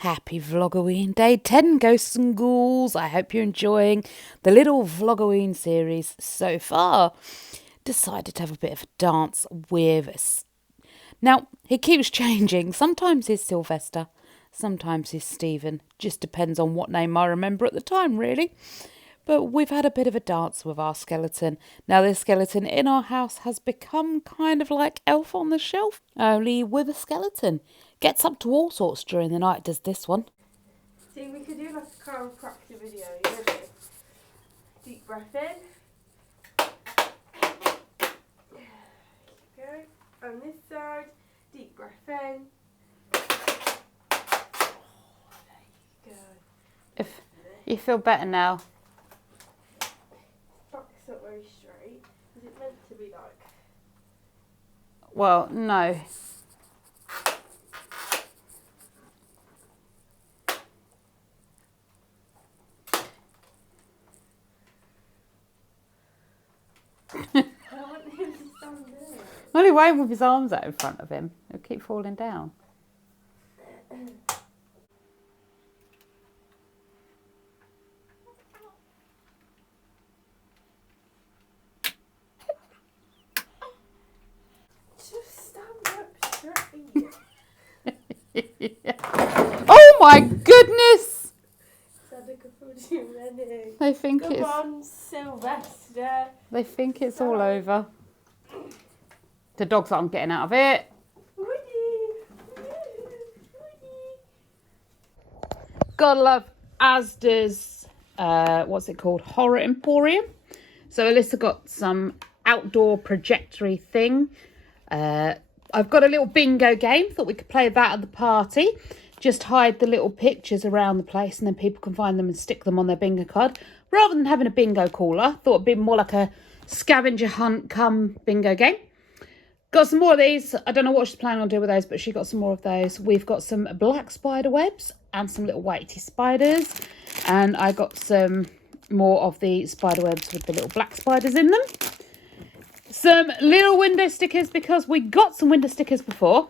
Happy Vloggoween Day 10, ghosts and ghouls. I hope you're enjoying the little Vloggoween series so far. Decided to have a bit of a dance with us. Now, he keeps changing. Sometimes he's Sylvester, sometimes he's Stephen. Just depends on what name I remember at the time, really. But we've had a bit of a dance with our skeleton. Now, this skeleton in our house has become kind of like Elf on the Shelf, only with a skeleton. Gets up to all sorts during the night, does this one. See, we could do like a chiropractor video, you ready? Deep breath in. Keep going. On this side, deep breath in. Oh, there you go. If you feel better now. Back's not very straight. Is it meant to be like? Well, no. I want him to stand there. Well, he won't with his arms out in front of him. He'll keep falling down. Just stand up straight. Oh my goodness! They think Come it's on, Sylvester. they think it's all over. The dogs aren't getting out of it. Gotta love Asda's what's it called? Horror Emporium. So Alyssa got some outdoor projectory thing. I've got a little bingo game. Thought we could play that at the party. Just hide the little pictures around the place and then people can find them and stick them on their bingo card. Rather than having a bingo caller, thought it'd be more like a scavenger hunt come bingo game. Got some more of these. I don't know what she's planning on doing with those, but she got some more of those. We've got some black spider webs and some little whitey spiders. And I got some more of the spider webs with the little black spiders in them. Some little window stickers because we got some window stickers before.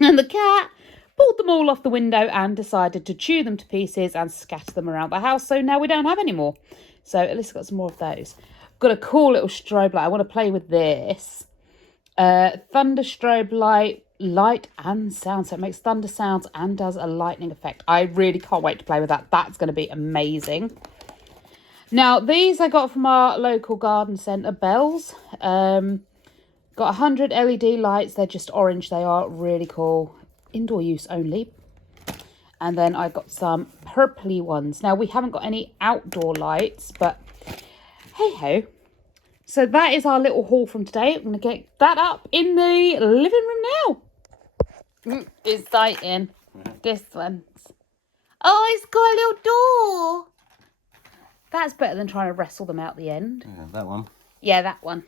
And the cat pulled them all off the window and decided to chew them to pieces and scatter them around the house. So now we don't have any more. So at least got some more of those. Got a cool little strobe light. I want to play with this. Thunder strobe light and sound. So it makes thunder sounds and does a lightning effect. I really can't wait to play with that. That's going to be amazing. Now, these I got from our local garden centre, Bells. Got 100 LED lights. They're just orange. They are really cool. Indoor use only. And then I got some purpley ones. Now, we haven't got any outdoor lights, but hey-ho. So that is our little haul from today. I'm going to get that up in the living room now. Exciting. This one's... Oh, it's got a little door. That's better than trying to wrestle them out the end. Yeah, that one. Yeah, that one.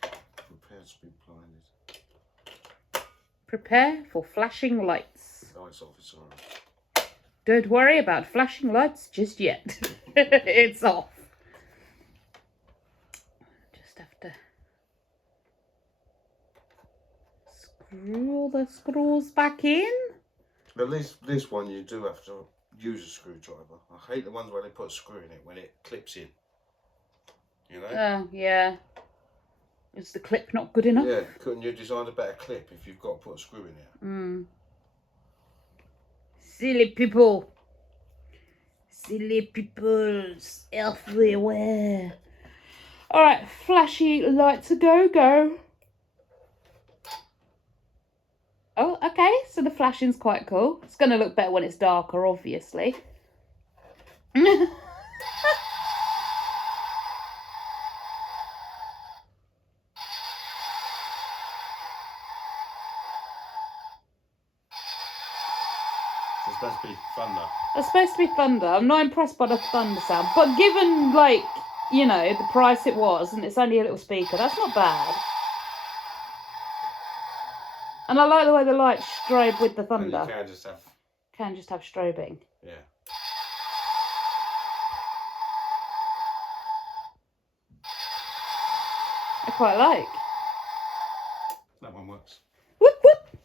Prepare to be blinded. Prepare for flashing lights. Lights off, it's alright. Don't worry about flashing lights just yet. It's off. Just have to screw all the screws back in. At least this one you do have to use a screwdriver. I hate the ones where they put a screw in it when it clips in. You know? Oh, yeah. Is the clip not good enough? Yeah, couldn't you design a better clip if you've got to put a screw in it? Mm. Silly people. Silly peoples everywhere. Alright, flashy lights a go-go. Oh, okay, so the flashing's quite cool. It's going to look better when it's darker, obviously. It's supposed to be thunder. It's supposed to be thunder. I'm not impressed by the thunder sound. But given, like, you know, the price it was, and it's only a little speaker, that's not bad. And I like the way the lights strobe with the thunder. And you can just have... strobing. Yeah. I quite like. That one works. Whoop, whoop.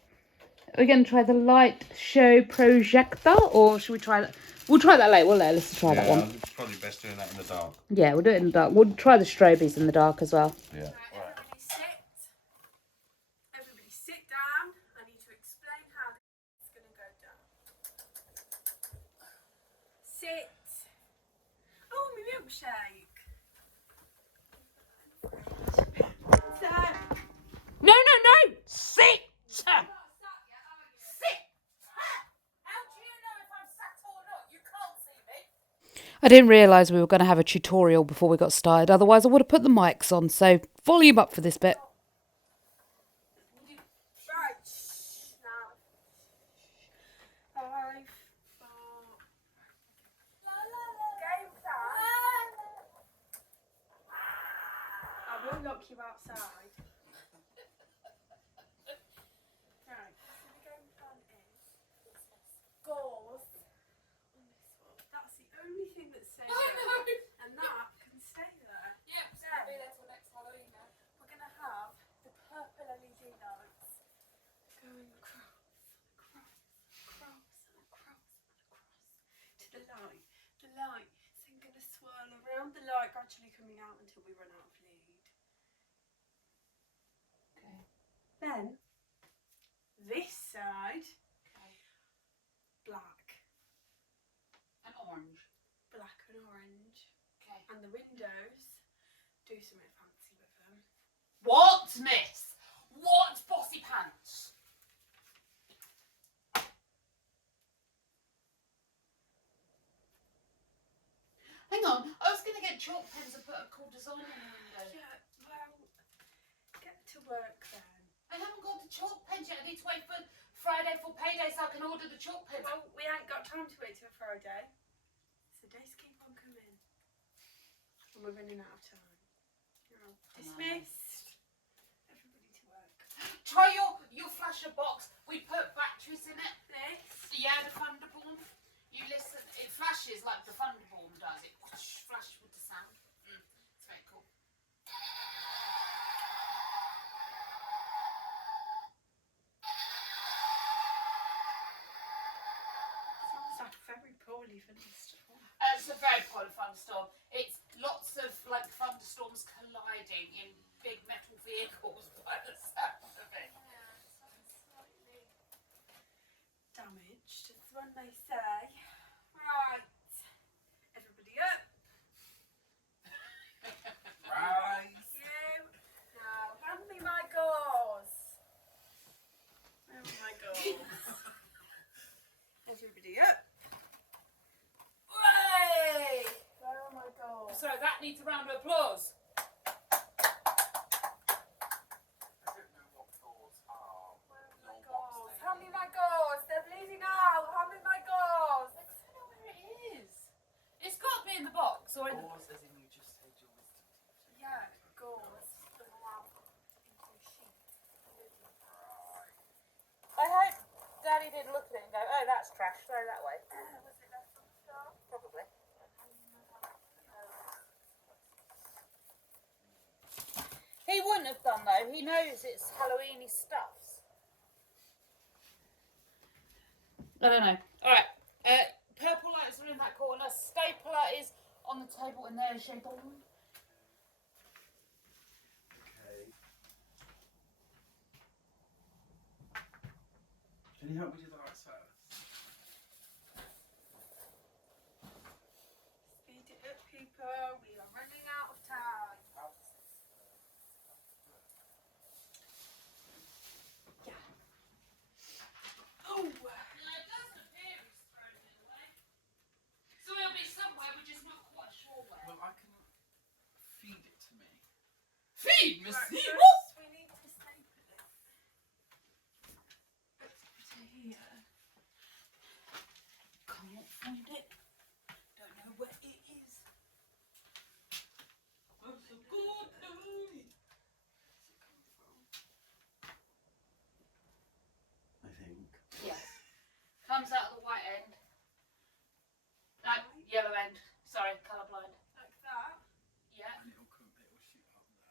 Are we going to try the light show projector, or should we try that? We'll try that later. Let's try that one. It's probably best doing that in the dark. Yeah, we'll do it in the dark. We'll try the strobies in the dark as well. Yeah. Right. Everybody sit. Everybody sit down. I need to explain how this is going to go down. Sit. Oh, my milkshake. So. No, no, no! Sit! Sit! How do you know if I'm sat or not? You can't see me. I didn't realise we were going to have a tutorial before we got started. Otherwise, I would have put the mics on. So, volume up for this bit. Right. Now. 5, 4. Game plan. I will lock you outside. Right. So the game plan is scores on this one. That's the only thing that's safe. And that can stay there. Yep, it's going to be there till next Halloween now. We're going to have the purple LED lights going across to the light. The light is then going to swirl around the light, gradually coming out until we run out of lead. Okay. Then, this side, black. And orange. Black and orange. Okay. And the windows, do something fancy with them. What, miss? What bossy pants? Hang on, I was going to get chalk pens and put a cool design on the window. Yeah, well, get to work then. I haven't got the chalk pens yet. I need to wait for Friday for payday so I can order the chalk pens. Well, we ain't got time to wait till Friday. So days keep on coming. And we're running out of time. You're all dismissed. Everybody to work. Try your flasher box. We put batteries in it. This. Yeah, the Thunderborn. You listen, it flashes like the Thunderborn does. It flashes with the sound. It's very cool. Sounds like very poorly finished. It's a very polar thunderstorm. It's lots of like thunderstorms colliding in big metal vehicles by the sound of it. Yeah, it sounds slightly damaged, as one may say. Right. Everybody up. Right. You. Now, hand me my gauze. Where are my gauze? Everybody up. Way! Where are my gauze? So that needs a round of applause. Where are my gauze? Hand me my gauze. They're bleeding out. Hand me my gauze. I don't know where it is. It's got to be in the box or in the... Yeah, gauze. I hope Daddy didn't look at it and go, oh, that's trash, throw that away. Was it left on the start? Probably. He wouldn't have done though. He knows it's Halloweeny stuffs. I don't know. All right. Purple lights are in that corner. Stapler is on the table in there. Shape on. Okay. Can you help me do the lights first? Speed it up, people. We are running out of time. Yeah. Oh. So it'll be somewhere, we're just not quite sure where. Well, I can feed it to me. Feed, Miss Right, Seymour! first we need to staple it. Let's put it here. Can't find it. Don't know where it is. Where's the good news? I think. Yes. Comes out of the white end. No, yellow end. Sorry, colourblind. Like that. Yeah. And it'll shoot up there.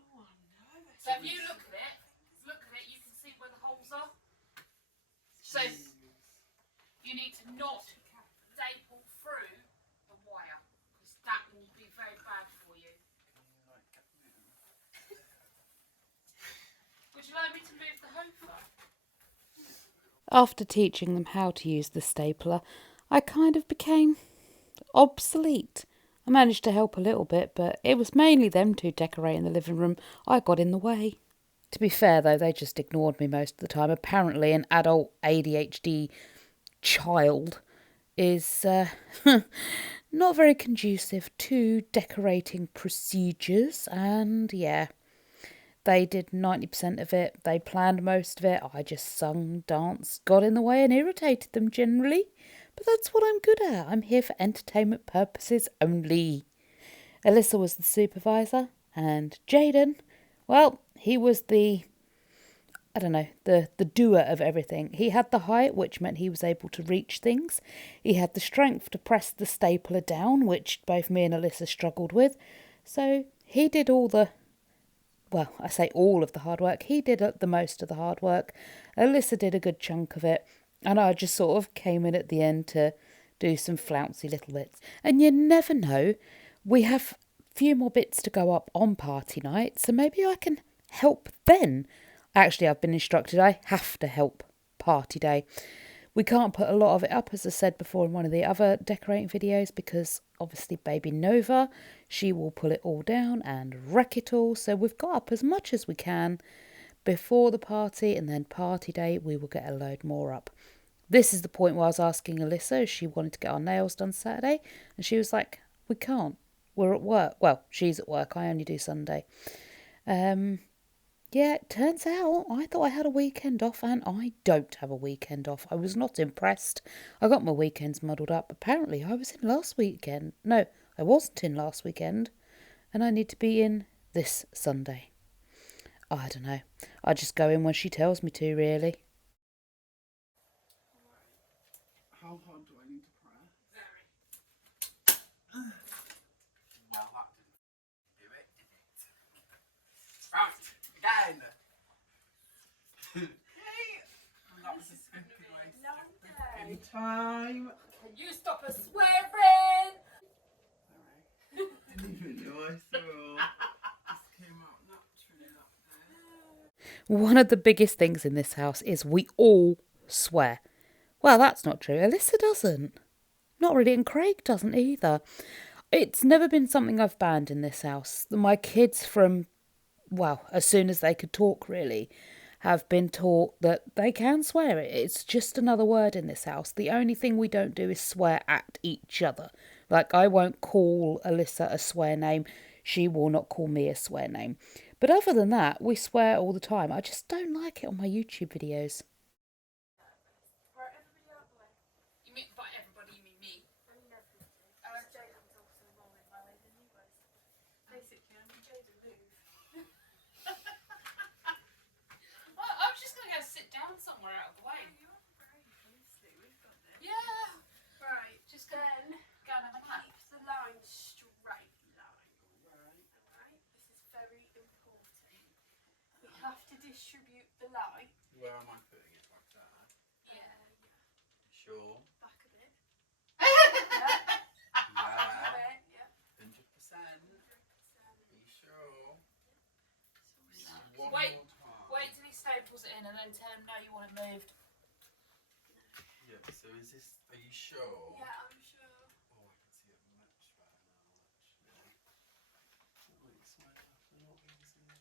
Oh, I know. So if you look at it, you can see where the holes are. not staple through the wire, because that will be very bad for you. Would you like me to move the hofer? After teaching them how to use the stapler, I kind of became obsolete. I managed to help a little bit, but it was mainly them two decorating the living room. I got in the way. To be fair, though, they just ignored me most of the time. Apparently, an adult ADHD child is not very conducive to decorating procedures, and yeah, they did 90% of it. They planned most of it. I just sung, danced, got in the way and irritated them generally. But that's what I'm good at. I'm here for entertainment purposes only. Alyssa was the supervisor, and Jaden, well, he was the doer of everything. He had the height, which meant he was able to reach things. He had the strength to press the stapler down, which both me and Alyssa struggled with. So he did all the, well, I say all of the hard work. He did the most of the hard work. Alyssa did a good chunk of it. And I just sort of came in at the end to do some flouncy little bits. And you never know, we have a few more bits to go up on party night, so maybe I can help then. Actually, I've been instructed I have to help party day. We can't put a lot of it up, as I said before in one of the other decorating videos, because obviously baby Nova, she will pull it all down and wreck it all. So we've got up as much as we can before the party, and then party day we will get a load more up. This is the point where I was asking Alyssa if she wanted to get our nails done Saturday, and she was like, we can't, we're at work. Well, she's at work, I only do Sunday. Yeah, it turns out I thought I had a weekend off, and I don't have a weekend off. I was not impressed. I got my weekends muddled up. Apparently I was in last weekend. No, I wasn't in last weekend, and I need to be in this Sunday. I don't know. I just go in when she tells me to, really. How hard do I need to press? Well, that didn't do it, did it? Right, again. That was a stupid waste of freaking time. Can you stop us swearing? Sorry. Didn't even know I saw. Just came out naturally that day. One of the biggest things in this house is we all swear. Well, that's not true. Alyssa doesn't. Not really, and Craig doesn't either. It's never been something I've banned in this house. My kids from, well, as soon as they could talk, really, have been taught that they can swear. It's just another word in this house. The only thing we don't do is swear at each other. Like, I won't call Alyssa a swear name. She will not call me a swear name. But other than that, we swear all the time. I just don't like it on my YouTube videos. Right, everybody out the way. You mean by everybody, you mean me? I mean everybody. Jaden's also more in my way than you guys. Basically, I'm Jaden move. I was just going to go sit down somewhere out of the way. You are very loosely, we've got this. Yeah. Right, Just then go and have a nap. keep the line straight line. Right. Alright, this is very important. We have to distribute the light. Where am I putting it? Like that? Yeah. Sure. Back a bit. Yeah. bit, yeah. 100%. Are you sure? One Wait, more time. Wait till he staples it in and then tell him no, you want it moved. Yeah, so is this, are you sure? Yeah, I'm sure. Oh, I can see it much better now, actually. Wait, it's not easy.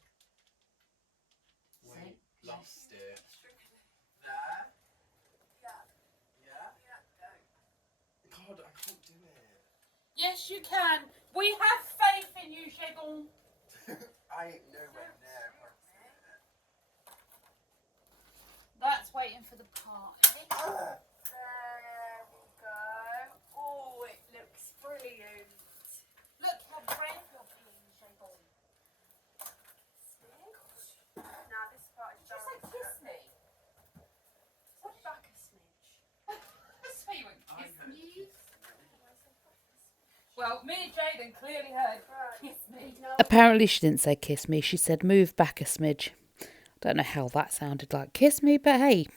Wait, lost it. Strictly. There? Yeah, Yeah? yeah, go. God, I can't do it. Yes, you can. We have faith in you, Shagun. I ain't nowhere near pressing it. That's waiting for the party. There we go. Oh, it looks brilliant. Look how brave you're being, Shagun. Now this part is Just like done. kiss me. What back a smidge? So you went I kiss heard me. kiss me. Well, me and Jaden clearly heard Right. kiss me. No. Apparently she didn't say kiss me, she said move back a smidge. Don't know how that sounded like kiss me, but hey,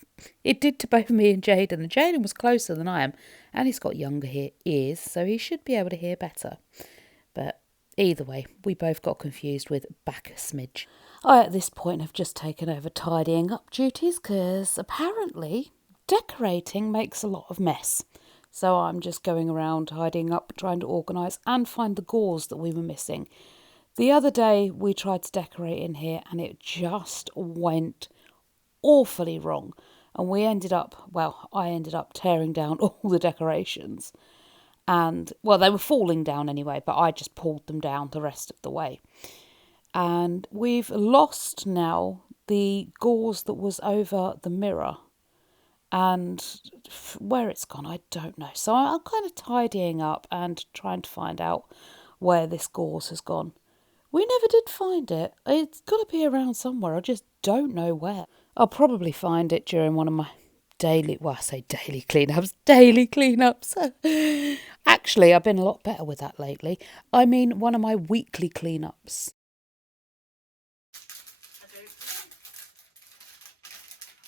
It did to both me and Jaden, and Jaden was closer than I am, and he's got younger ears, so he should be able to hear better. But either way, we both got confused with back a smidge. I, at this point, have just taken over tidying up duties because apparently decorating makes a lot of mess. So I'm just going around tidying up, trying to organise and find the gauze that we were missing. The other day we tried to decorate in here and it just went awfully wrong. And I ended up tearing down all the decorations. And, well, they were falling down anyway, but I just pulled them down the rest of the way. And we've lost now the gauze that was over the mirror. And where it's gone, I don't know. So I'm kind of tidying up and trying to find out where this gauze has gone. We never did find it. It's got to be around somewhere. I just don't know where. I'll probably find it during one of my daily cleanups. Actually, I've been a lot better with that lately. I mean, one of my weekly cleanups.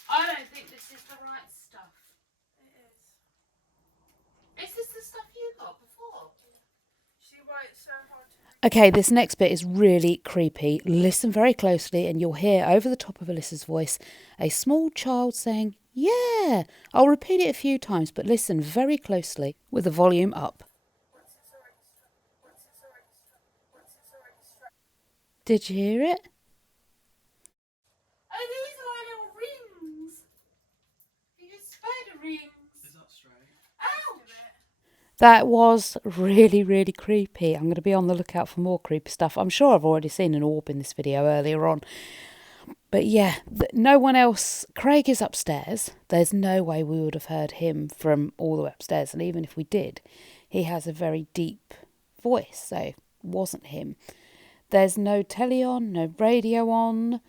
I don't think this is the right stuff. It is. Is this the stuff you got before? See why it's so hard to read? Okay, this next bit is really creepy. Listen very closely and you'll hear over the top of Alyssa's voice a small child saying, "Yeah." I'll repeat it a few times, but listen very closely with the volume up. Did you hear it? Oh, these are my little rings. These spider rings. Is that straight? Ouch! That was really, really creepy. I'm going to be on the lookout for more creepy stuff. I'm sure I've already seen an orb in this video earlier on. But yeah, no one else. Craig is upstairs. There's no way we would have heard him from all the way upstairs. And even if we did, he has a very deep voice. So it wasn't him. There's no telly on, no radio on.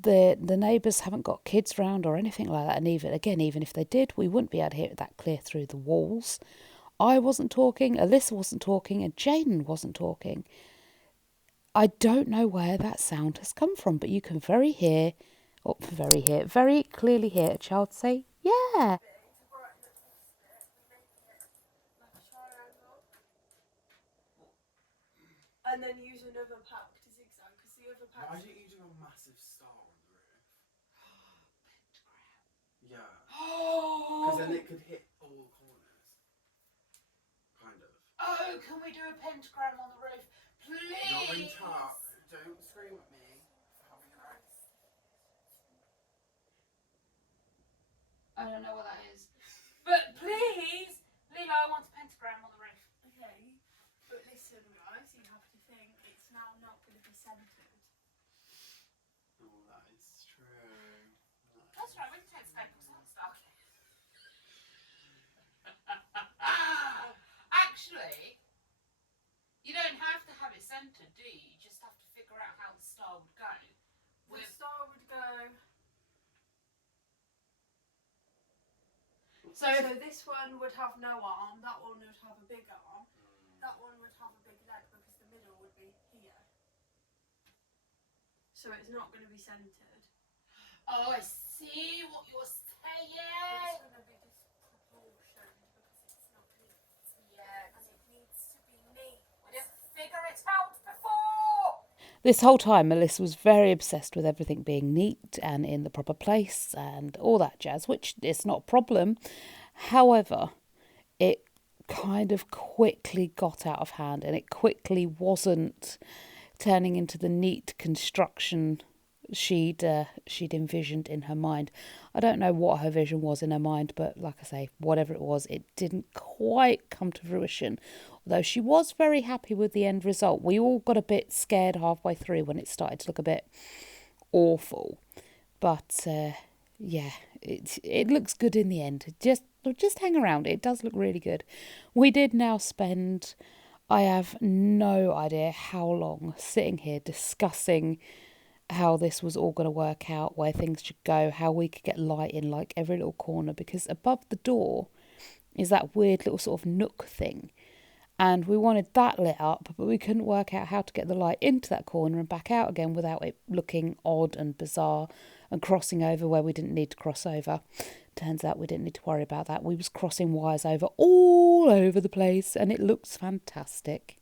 The neighbours haven't got kids round or anything like that. And even if they did, we wouldn't be able to hear it that clear through the walls. I wasn't talking, Alyssa wasn't talking, and Jaden wasn't talking. I don't know where that sound has come from, but you can very clearly hear a child say, "Yeah." And then use another pack to zigzag because the other pack. Why don't you do a massive star on the roof? Yeah. Because then it could hit all corners. Kind of. Oh, can we do a pentagram on the roof? Please. Not in top. Don't scream at me for having an axe. I don't know what that is. But please, Lila, I want a pentagram on the roof. Okay, but listen, guys, you have to think it's now not going to be centered. Oh, that is true. That's right, we can take staples out stuff. Actually, you don't have to have it centered, do you? You just have to figure out how the star would go. The star would go. So this one would have no arm, that one would have a big arm, that one would have a big leg because the middle would be here. So it's not going to be centered. oh, I see what you're saying. It's going to be disproportioned because it's not neat. Yeah, And it needs to be neat. we didn't figure it out before. This whole time, Melissa was very obsessed with everything being neat and in the proper place and all that jazz, which is not a problem. However, it kind of quickly got out of hand and it quickly wasn't turning into the neat construction she'd envisioned in her mind. I don't know what her vision was in her mind, but like I say, whatever it was, it didn't quite come to fruition. Although she was very happy with the end result. We all got a bit scared halfway through when it started to look a bit awful. But yeah, it looks good in the end. Just hang around. It does look really good. We did now spend, I have no idea how long, sitting here discussing how this was all going to work out, where things should go, how we could get light in like every little corner, because above the door is that weird little sort of nook thing. And we wanted that lit up, but we couldn't work out how to get the light into that corner and back out again without it looking odd and bizarre and crossing over where we didn't need to cross over. Turns out we didn't need to worry about that. We was crossing wires all over the place, and it looks fantastic.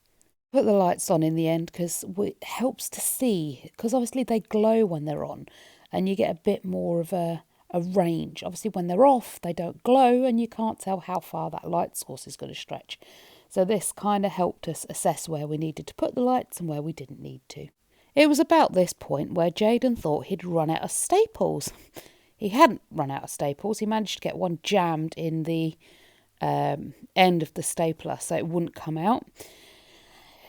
Put the lights on in the end because it helps to see, because obviously they glow when they're on and you get a bit more of a range. Obviously when they're off they don't glow and you can't tell how far that light source is going to stretch. So this kind of helped us assess where we needed to put the lights and where we didn't need to. It was about this point where Jaden thought he'd run out of staples. He hadn't run out of staples. He managed to get one jammed in the end of the stapler so it wouldn't come out.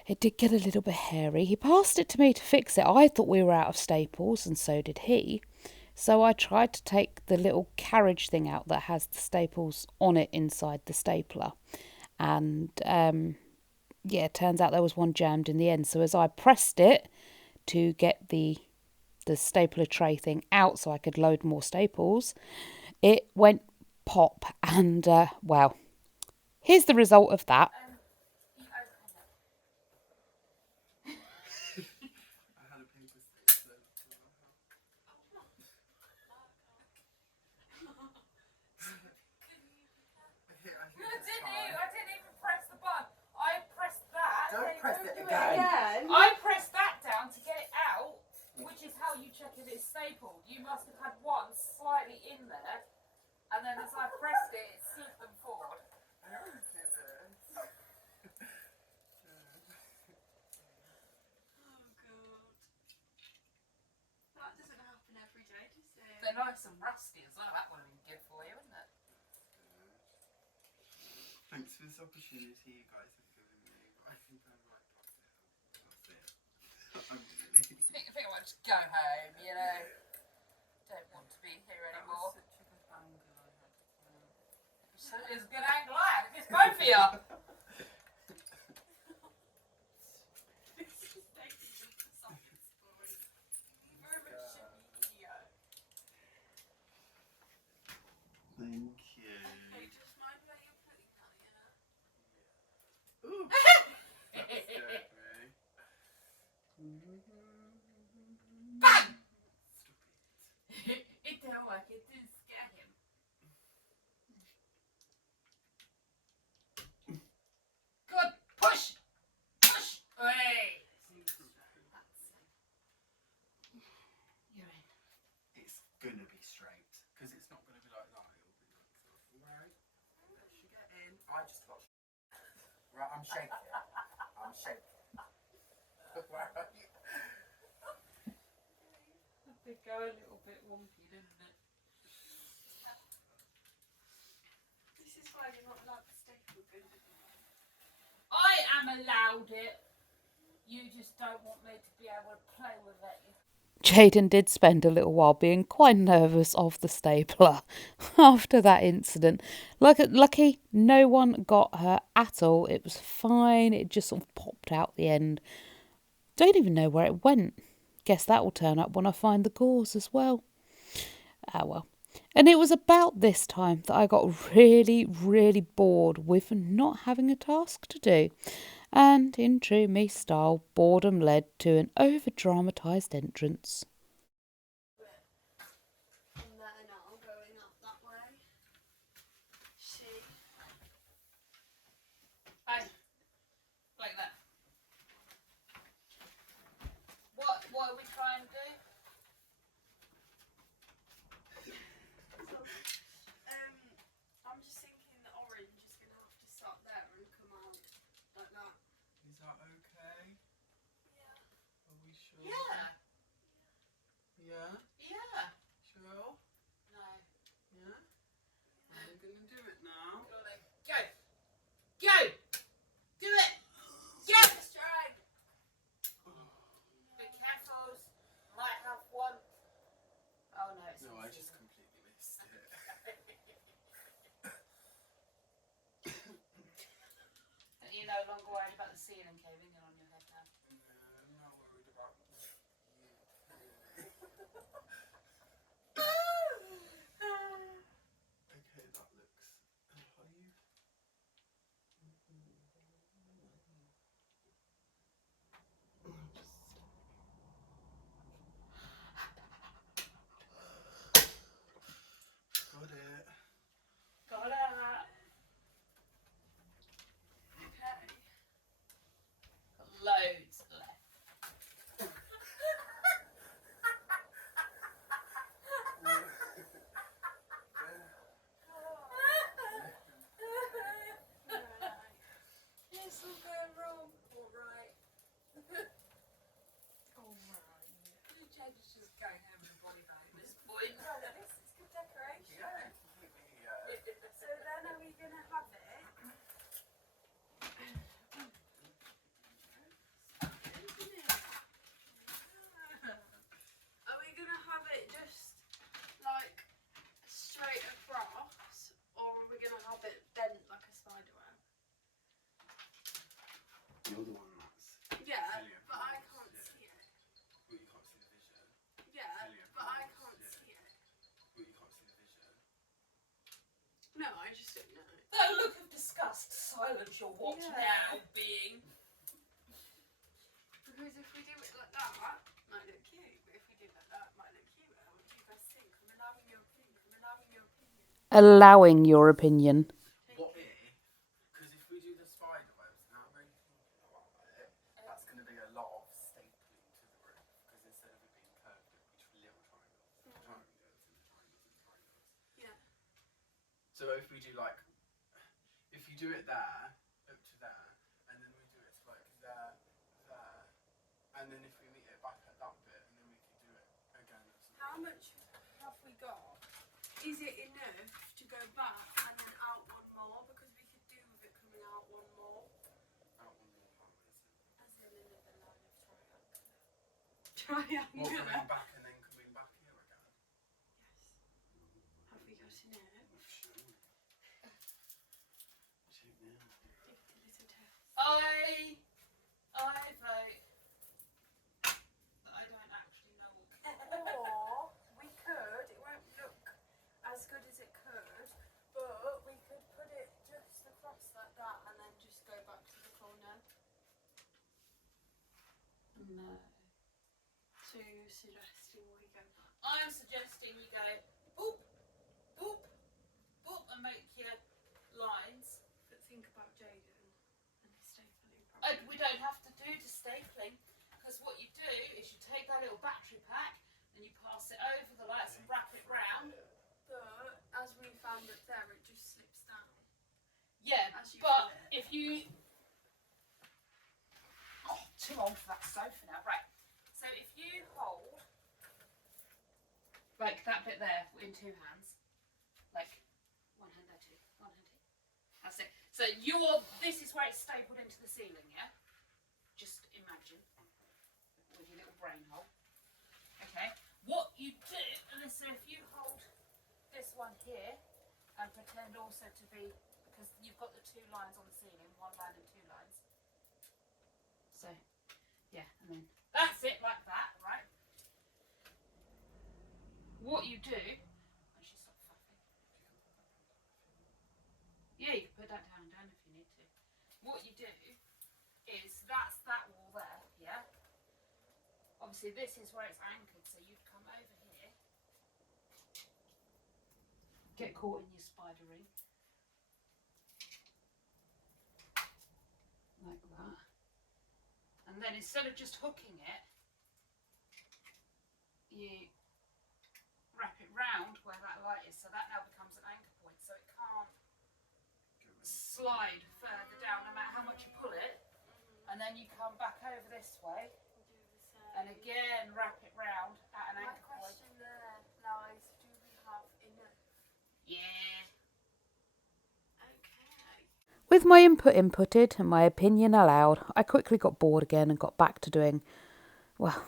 It did get a little bit hairy. He passed it to me to fix it. I thought we were out of staples, and so did he. So I tried to take the little carriage thing out that has the staples on it inside the stapler. And, yeah, it turns out there was one jammed in the end. So as I pressed it to get the stapler tray thing out so I could load more staples, it went pop. And, well, here's the result of that. I didn't even press the button. I pressed that. Don't press it again. I pressed that down to get it out, which is how you check if it's stapled. You must have had one slightly in there, and then as I pressed it, it slipped them forward. That doesn't happen every day, does it? They're nice and rusty as well. That would have been good for you, wouldn't it? Thanks for this opportunity you guys have given me. I think I might pass it. I'm gonna leave. I think I might just go home, you know. Don't want to be here That anymore. was such a good angle I had. So it's a good angle I had. It's both of you. Thank you. Just mind where you're putting that, you know. Ooh. That scared me. Bang! Stop it. It don't like it. Didn't scare him. Good. Push. Push. Hey. You're in. It's gonna be straight because it's not gonna be like that. It'll be like sort of right. Let she get in. I just got. Right, I'm shaking. I'm shaking. Where are you? That did go a little bit wonky, didn't it? This is why you're not allowed to staple good. I am allowed it. You just don't want me to be able to play with it. Jaden did spend a little while being quite nervous of the stapler after that incident. Lucky no one got hurt at all. It was fine. It just sort of popped out the end. Don't even know where it went. Guess that will turn up when I find the gauze as well. Ah well. And it was about this time that I got really, really bored with not having a task to do. And in true me style, boredom led to an over-dramatised entrance. And then I'm going up that way. She. Hey, like that. What are we trying to do? I'm just thinking the orange is going to have to start there and come out like that. Is that okay? Yeah. Are we sure? Yeah. Yeah? Yeah. Sure? No. Yeah? I'm gonna do it now. Go. Go. Do it. Yes. Try. Be careful. Might have one. Oh no, it's No, easy. I just completely missed it. You're no longer worried about the ceiling caving in on your head now. I'm not worried about you. Okay, that looks. Are you? Got it. You're the one that's Yeah, Killian. but I can't see it. Well, you can't see the vision. Yeah, Killian. but I can't Yeah. see it. Well, you can't see the vision. No, I just don't know. That look of disgust, silence your what Yeah. now being. Because if we do it like that, it might look cute. But if we do it like that, it might look cuter. What do you guys think? I'm allowing your opinion. I'm allowing your opinion. Allowing your opinion. What if? Because if we do the spider webs, now I'm really thinking about it, that's going to be a lot of stapling to the roof. Because instead of it being curved, it'll be little triangles. Triangles and triangles and triangles. Yeah. So if we do like, if you do it there, up to there, and then we do it to like there, and then if we meet it back at that bit, and then we can do it again at some How point. much have we got? Is it enough to go back and then out one more? Because we could do with it coming out one more. Out one more how is it? As in another line of triangle. Well, Triangular. coming back and then coming back here again. Have we got enough? Sure. Check now. Give it a little test. I vote that I don't actually know what. Or we could, it won't look as good as it could, but we could put it just across like that and then just go back to the corner. No. To suggesting we go back. I'm suggesting you go boop, boop, boop and make your lines. But think about Jaden and his stapling We don't have to do the stapling because what you do is you take that little battery pack and you pass it over the lights and wrap it round. But as we found up there, it just slips down. Yeah, As you but feel it. if you... Oh, too old for that sofa now. Right, so if you hold like that bit there in two hands, like one hand there too, one hand here. That's it. So this is where it's stapled into the ceiling, yeah? Just imagine with your little brain hole. Okay, what you do, so if you hold this one here and pretend also to be, because you've got the two lines on the ceiling, one line and two lines. So, yeah, and then that's it, like that, right? What you do, I should stop faffing. Yeah, you can put that down if you need to. What you do is that's that wall there, yeah? Obviously this is where it's anchored, so you'd come over here, get caught in your spider ring, like that. And then instead of just hooking it, you wrap it round where that light is, so that now becomes an anchor point, so it can't slide further down no matter how much you pull it. And then you come back over this way and again wrap it round at an My anchor point. question there lies, do we have enough? Yeah. Okay. With my input inputted and my opinion allowed, I quickly got bored again and got back to doing, well,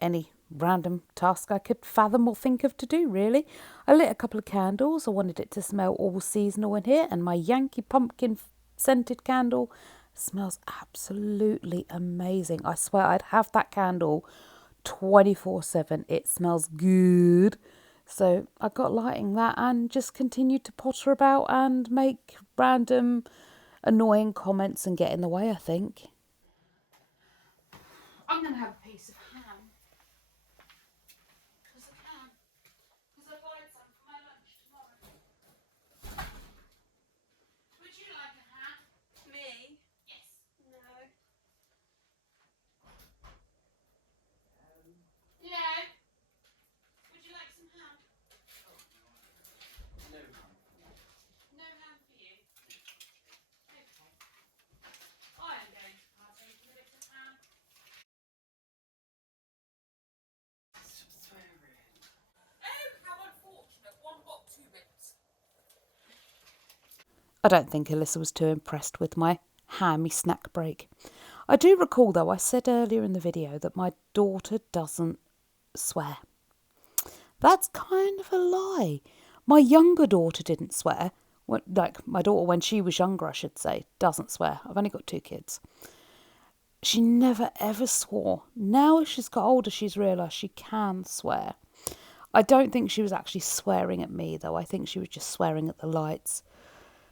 any random task I could fathom or think of to do, really. I lit a couple of candles. I wanted it to smell all seasonal in here, and my Yankee pumpkin scented candle smells absolutely amazing. I swear I'd have that candle 24/7. It smells good. So I got lighting that and just continued to potter about and make random annoying comments and get in the way, I think. I'm going to have a piece of ham. Because I can. Because I bought some for my lunch tomorrow. Would you like a ham? Me? Yes. No. Yeah. Would you like some ham? No. No ham for you? Okay. I am going to partake in a bit of ham. Oh, how unfortunate. One got 2 bits. I don't think Alyssa was too impressed with my hammy snack break. I do recall, though, I said earlier in the video that my daughter doesn't swear. That's kind of a lie. My younger daughter didn't swear. Like my daughter when she was younger, I should say, doesn't swear. I've only got 2 kids. she never ever swore. Now as she's got older, she's realised she can swear. I don't think she was actually swearing at me, though. I think she was just swearing at the lights.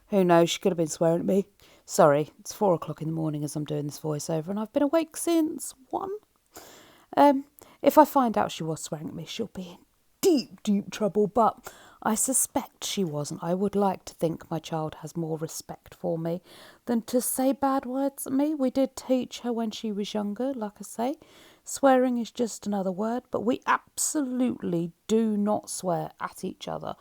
Who knows? She could have been swearing at me. Sorry, it's 4 o'clock in the morning as I'm doing this voiceover, and I've been awake since 1. If I find out she was swearing at me, she'll be in deep, deep trouble, but I suspect she wasn't. I would like to think my child has more respect for me than to say bad words at me. We did teach her when she was younger, like I say. Swearing is just another word, but we absolutely do not swear at each other.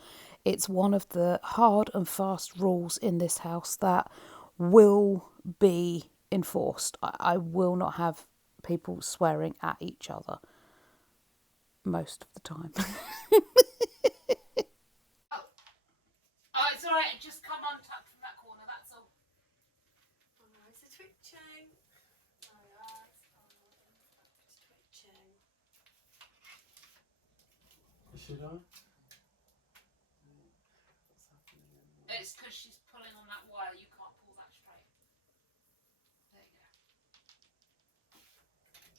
It's one of the hard and fast rules in this house that will be enforced. I will not have people swearing at each other most of the time. Oh, it's alright, just come untucked from that corner, that's all. My eyes are twitching. My eyes are twitching. Should I? It's because she's pulling on that wire, you can't pull that straight. There you go.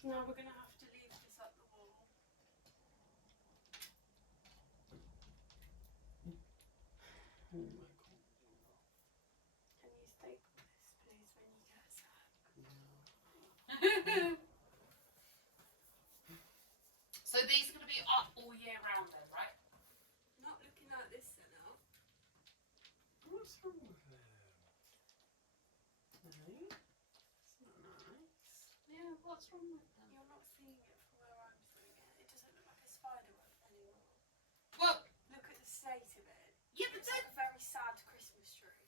Now we're going to have to leave this at the wall. Oh my god. Can you staple this, please, when you get a sec? So these are going to be up all year round then, right? Not looking at this setup. What's wrong with them? Hey? It's not nice. Yeah, what's wrong with them? You're not seeing it from where I'm seeing it. It doesn't look like a spider web anymore. Well, Look at the state of it. yeah, but It's like a very sad Christmas tree.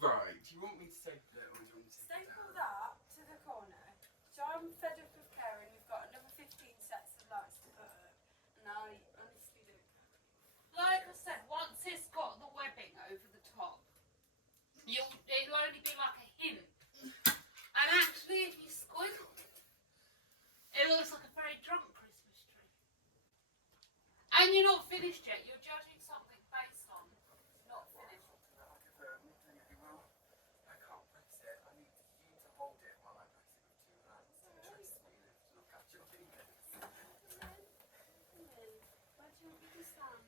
Right, do you want me to staple it or do you want me to take it Staple down? that to the corner. So I'm fed up of caring. We've got another 15 sets of lights to put up. And I honestly don't care anymore. like I said, once it's got the webbing over the top, it'll only be like a hint. And actually, if you squint, it looks like a very drunk Christmas tree. And you're not finished yet. You're judging something based on not finished. I'll give her a really well. I can't press it. I need you to hold it while I press it with 2 hands. Trust me, lift and I'll catch your fingers. Where do you want me to stand?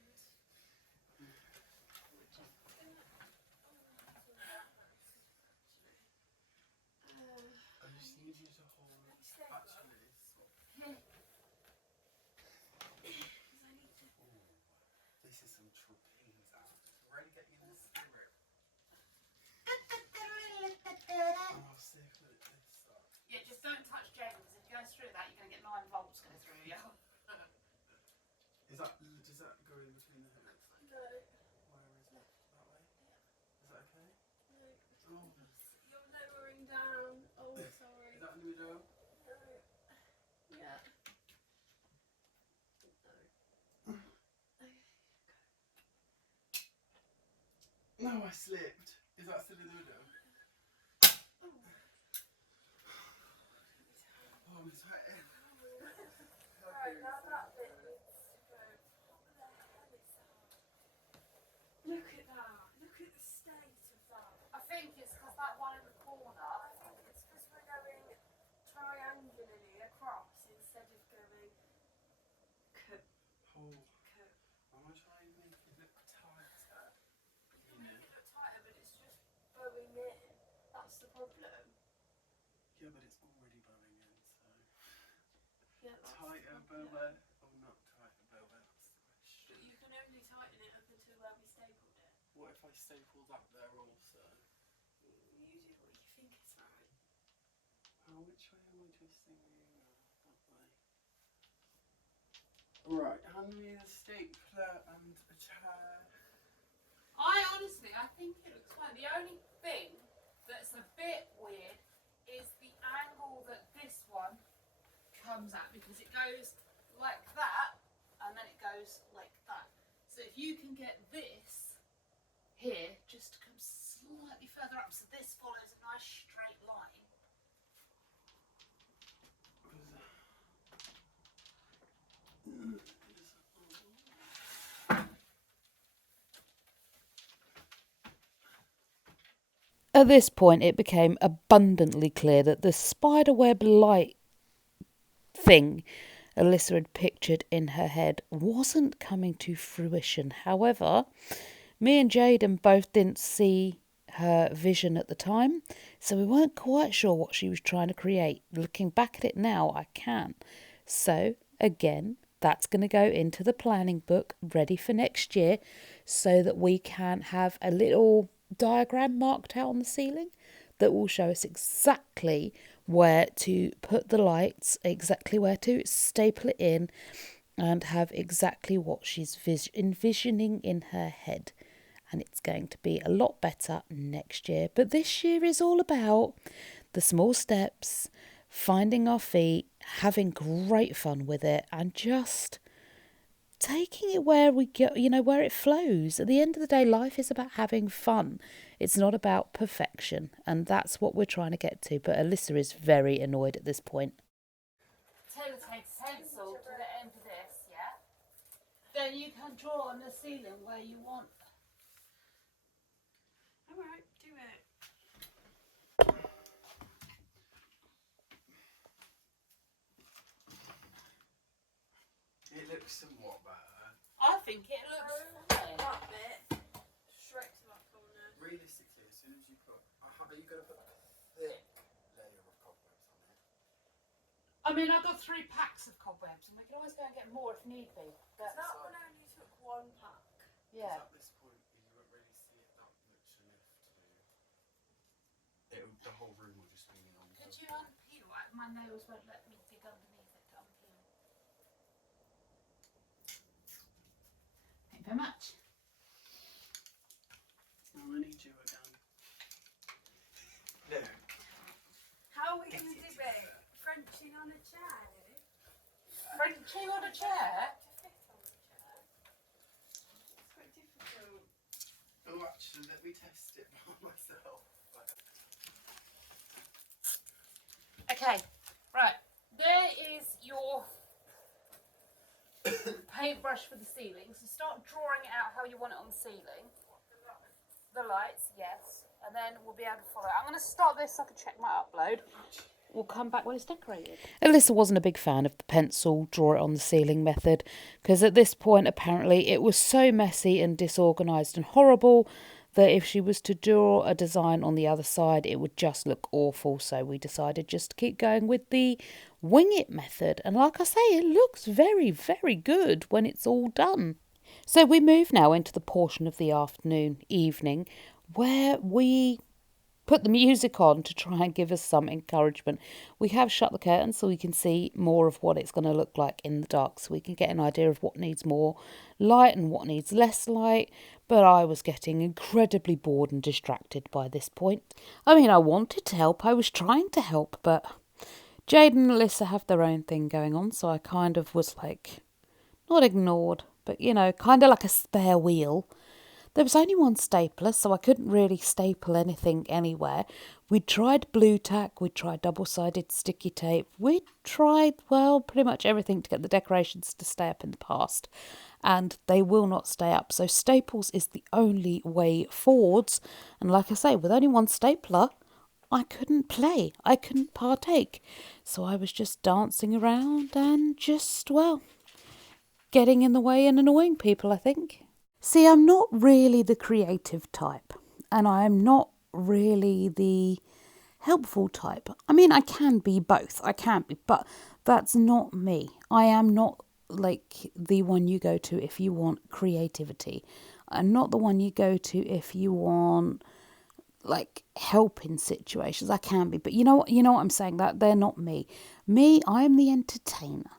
I just need you to hold. Actually, stop. This is some trapeze out. Ready, get you in the spirit. I'll see if it this up. Yeah, just don't touch James. If it goes through that, you're going to get 9 volts going through you. Does that go in between the hips? No. Where is it? That way? Is that okay? No. Oh. You're lowering down. Oh, sorry. Is that a nudo? No. Yeah. No, I slipped. Is that still a nudo? Oh, I'm sweating. Right, now that bit needs to go. What the hell is that? Look at that. Look at the state of that. I think it's because that one in the corner. I think it's because we're going triangularly across instead of going Oh, I'm going to try and make it look tighter. You can make it look tighter, but it's just bowing in. That's the problem. Yeah, but it's already bowing in, so. Yeah, that's Tighter the problem. bower or not tighter bower? That's the question. But you can only tighten it up until where we stapled it. What if I stapled up there also? You do what you think is right. Oh, which way am I twisting you? That way. Right, hand me a stapler and a chair. I think it looks fine. The only thing that's a bit weird is the angle that this one comes at, because it goes like that and then it goes like that. So if you can get this here just to come slightly further up, so this follows a nice straight line. At this point, it became abundantly clear that the spiderweb light thing Alyssa had pictured in her head wasn't coming to fruition. However, me and Jaden both didn't see her vision at the time, so we weren't quite sure what she was trying to create. Looking back at it now, I can. So, again, that's going to go into the planning book ready for next year so that we can have a little diagram marked out on the ceiling that will show us exactly where to put the lights, exactly where to staple it in, and have exactly what she's envisioning in her head. And it's going to be a lot better next year. But this year is all about the small steps, finding our feet, having great fun with it, and just taking it where we go, where it flows. At the end of the day, life is about having fun. It's not about perfection, and that's what we're trying to get to. But Alyssa is very annoyed at this point. Taylor takes pencil to the end of this, yeah? Then you can draw on the ceiling where you want. Alright, do it. It looks somewhat better. I think it looks fine. That bit. Straight to that corner. Realistically, as soon as you put... are you going to put a thick layer of cobwebs on it? I mean, I've got 3 packs of cobwebs, and we can always go and get more if need be. But That one only took 1 pack. yeah. At this point, you won't really see it that much enough to do. The whole room will just be on. Could you unpeel? My nails won't let me dig underneath it to unpeel. Thank you very much. Oh, I need you again. Look. How are we going to do it? Frenching on a chair? Frenching on a chair? To fit on a chair? It's quite difficult. Oh, actually, let me test it by myself. Okay, right. There is your paintbrush for the ceiling. So start drawing it out how you want it on the ceiling. The lights, yes. And then we'll be able to follow it. I'm going to start this so I can check my upload. We'll come back when it's decorated. Alyssa wasn't a big fan of the pencil draw it on the ceiling method because at this point apparently it was so messy and disorganised and horrible that if she was to draw a design on the other side it would just look awful. So we decided just to keep going with the wing it method, and like I say, it looks very, very good when it's all done. So we move now into the portion of the evening where we put the music on to try and give us some encouragement. We have shut the curtains so we can see more of what it's going to look like in the dark, so we can get an idea of what needs more light and what needs less light. But I was getting incredibly bored and distracted by this point. I mean, I wanted to help, I was trying to help, but Jade and Alyssa have their own thing going on, so I kind of was like, not ignored, but kind of like a spare wheel. There was only one stapler, so I couldn't really staple anything anywhere. We tried blue tack, we tried double-sided sticky tape, we tried, well, pretty much everything to get the decorations to stay up in the past, and they will not stay up. So staples is the only way forwards, and like I say, with only one stapler, I couldn't play, I couldn't partake. So I was just dancing around and just, well, getting in the way and annoying people, I think. See, I'm not really the creative type, and I'm not really the helpful type. I mean, I can be both, but that's not me. I am not like the one you go to if you want creativity. I'm not the one you go to if you want like help in situations. I can be, but you know what I'm saying, that they're not me. I'm the entertainer.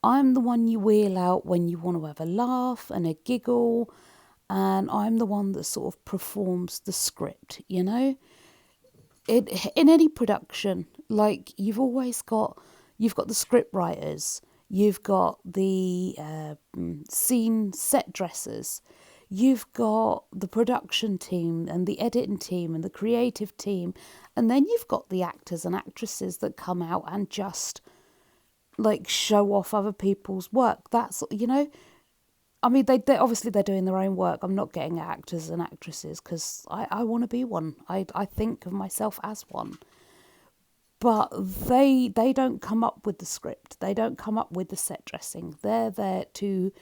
I'm the one you wheel out when you want to have a laugh and a giggle, and I'm the one that sort of performs the script, in any production. Like you've got the script writers, you've got the scene set dressers, you've got the production team and the editing team and the creative team, and then you've got the actors and actresses that come out and just like show off other people's work. That's I mean, they obviously they're doing their own work. I'm not getting at actors and actresses because I want to be one. I think of myself as one. But they don't come up with the script. They don't come up with the set dressing. They're there to